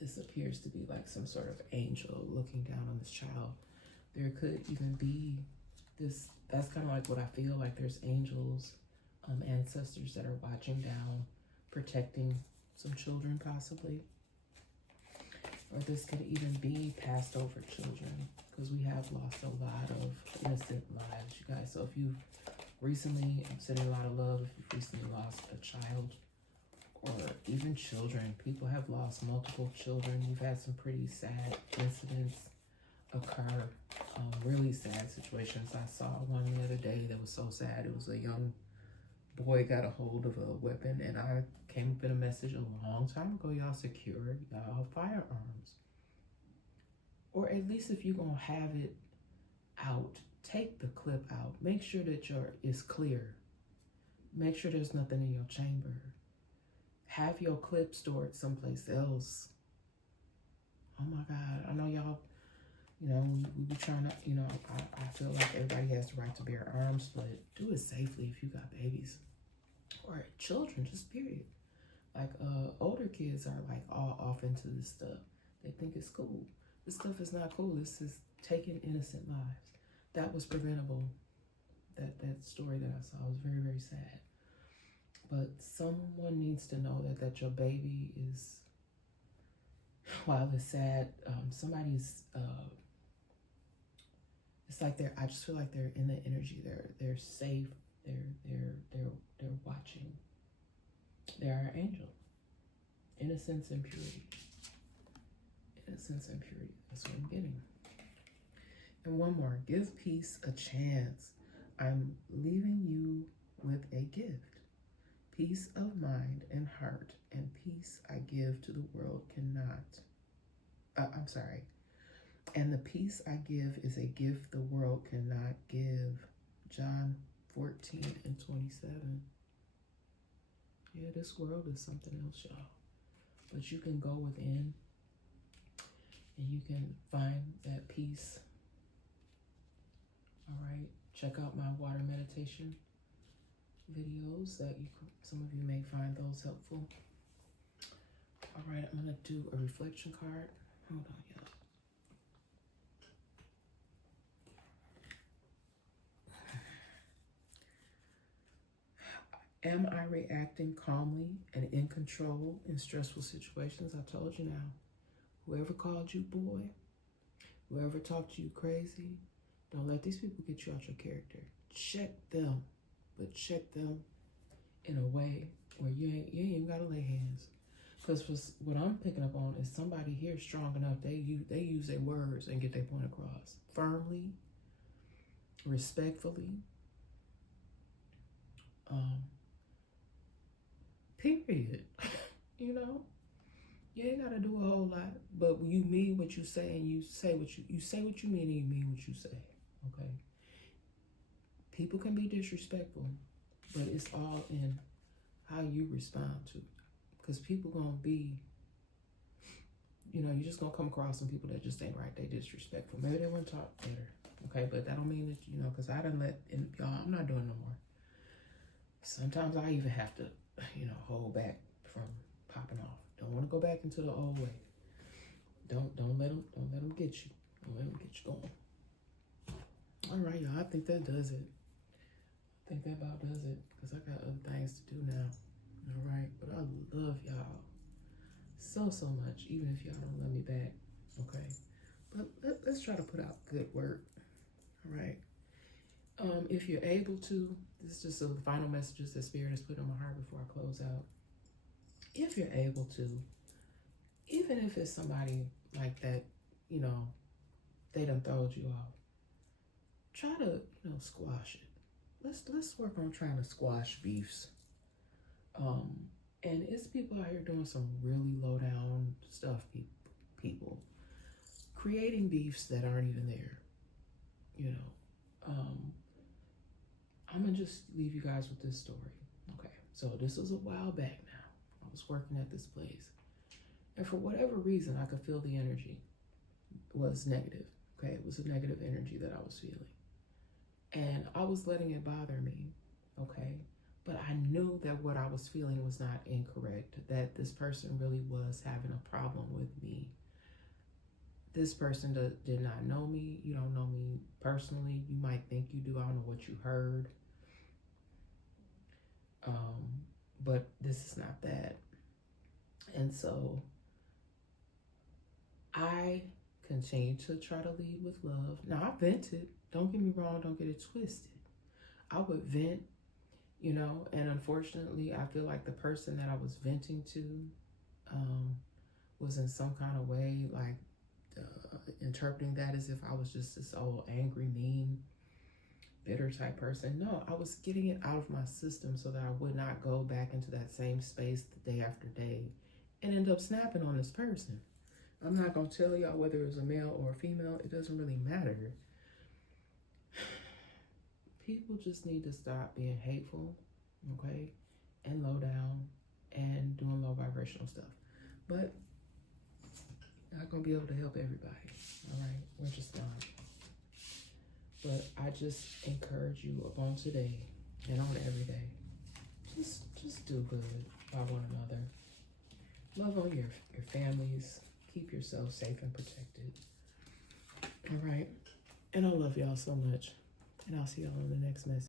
this appears to be like some sort of angel looking down on this child. There could even be this, that's kind of like what I feel like. There's angels, ancestors that are watching down, protecting some children possibly. Or this could even be passed over children, because we have lost a lot of innocent lives, you guys. So if you've recently, I'm sending a lot of love, if you've recently lost a child, or even children, people have lost multiple children. We've had some pretty sad incidents occur, really sad situations. I saw one the other day that was so sad. It was a young boy got a hold of a weapon, and I came up in a message a long time ago, y'all secure y'all firearms. Or at least if you're gonna have it out, take the clip out. Make sure that it's clear. Make sure there's nothing in your chamber. Have your clip stored someplace else. Oh my God. I know y'all, we be trying to, I feel like everybody has the right to bear arms, but do it safely if you got babies or children, just period. Like older kids are like all off into this stuff. They think it's cool. This stuff is not cool. This is taking innocent lives. That was preventable. That story that I saw was very, very sad. But someone needs to know that your baby is, while it's sad, somebody's it's like I just feel like they're in the energy. They're safe. They're watching. They're our angel. Innocence and purity. Innocence and purity. That's what I'm getting. And one more. Give peace a chance. I'm leaving you with a gift. Peace of mind and heart, and peace I give to the world cannot. And the peace I give is a gift the world cannot give. John 14:27. Yeah, this world is something else, y'all. But you can go within and you can find that peace. All right. Check out my water meditation videos some of you may find those helpful. All right, I'm going to do a reflection card. Hold on, y'all. Am I reacting calmly and in control in stressful situations? I told you now. Whoever called you boy, whoever talked to you crazy, don't let these people get you out your character. Check them, but check them in a way where you ain't even gotta lay hands. Because what I'm picking up on is somebody here strong enough, they use their words and get their point across. Firmly, respectfully, period. You ain't gotta do a whole lot, but you mean what you say, and you say what you mean, and you mean what you say. Okay. People can be disrespectful, but it's all in how you respond to it. Because people gonna be, you're just gonna come across some people that just ain't right. They disrespectful. Maybe they want to talk better. Okay, but that don't mean that, because I done y'all, I'm not doing no more. Sometimes I even have to, hold back from popping off. Don't want to go back into the old way. Don't let them get you. Don't let them get you going. All right, y'all. I think that does it. I think that about does it, because I got other things to do now. All right, but I love y'all so much, even if y'all don't love me back. Okay, but let's try to put out good work. All right. If you're able to, this is just the final messages that Spirit has put on my heart before I close out. If you're able to, even if it's somebody like that, they done throwed you off, try to, squash it. Let's work on trying to squash beefs. And it's people out here doing some really low down stuff, people creating beefs that aren't even there. I'm gonna just leave you guys with this story. Okay, so this was a while back now. I was working at this place, and for whatever reason, I could feel the energy was negative. Okay, it was a negative energy that I was feeling, and I was letting it bother me. Okay, but I knew that what I was feeling was not incorrect, that this person really was having a problem with me. This person did not know me. You don't know me personally. You might think you do. I don't know what you heard. But this is not that. And so I continue to try to lead with love. Now, I vented. Don't get me wrong. Don't get it twisted. I would vent, and unfortunately, I feel like the person that I was venting to was in some kind of way, like, interpreting that as if I was just this old angry, mean, bitter type person. No, I was getting it out of my system so that I would not go back into that same space the day after day and end up snapping on this person. I'm not going to tell y'all whether it was a male or a female. It doesn't really matter. People just need to stop being hateful, okay, and low down and doing low personal stuff. But not gonna be able to help everybody. All right, we're just not. But I just encourage you upon today and on every day. Just do good by one another. Love on your families. Keep yourself safe and protected. All right. And I love y'all so much. And I'll see y'all on the next message.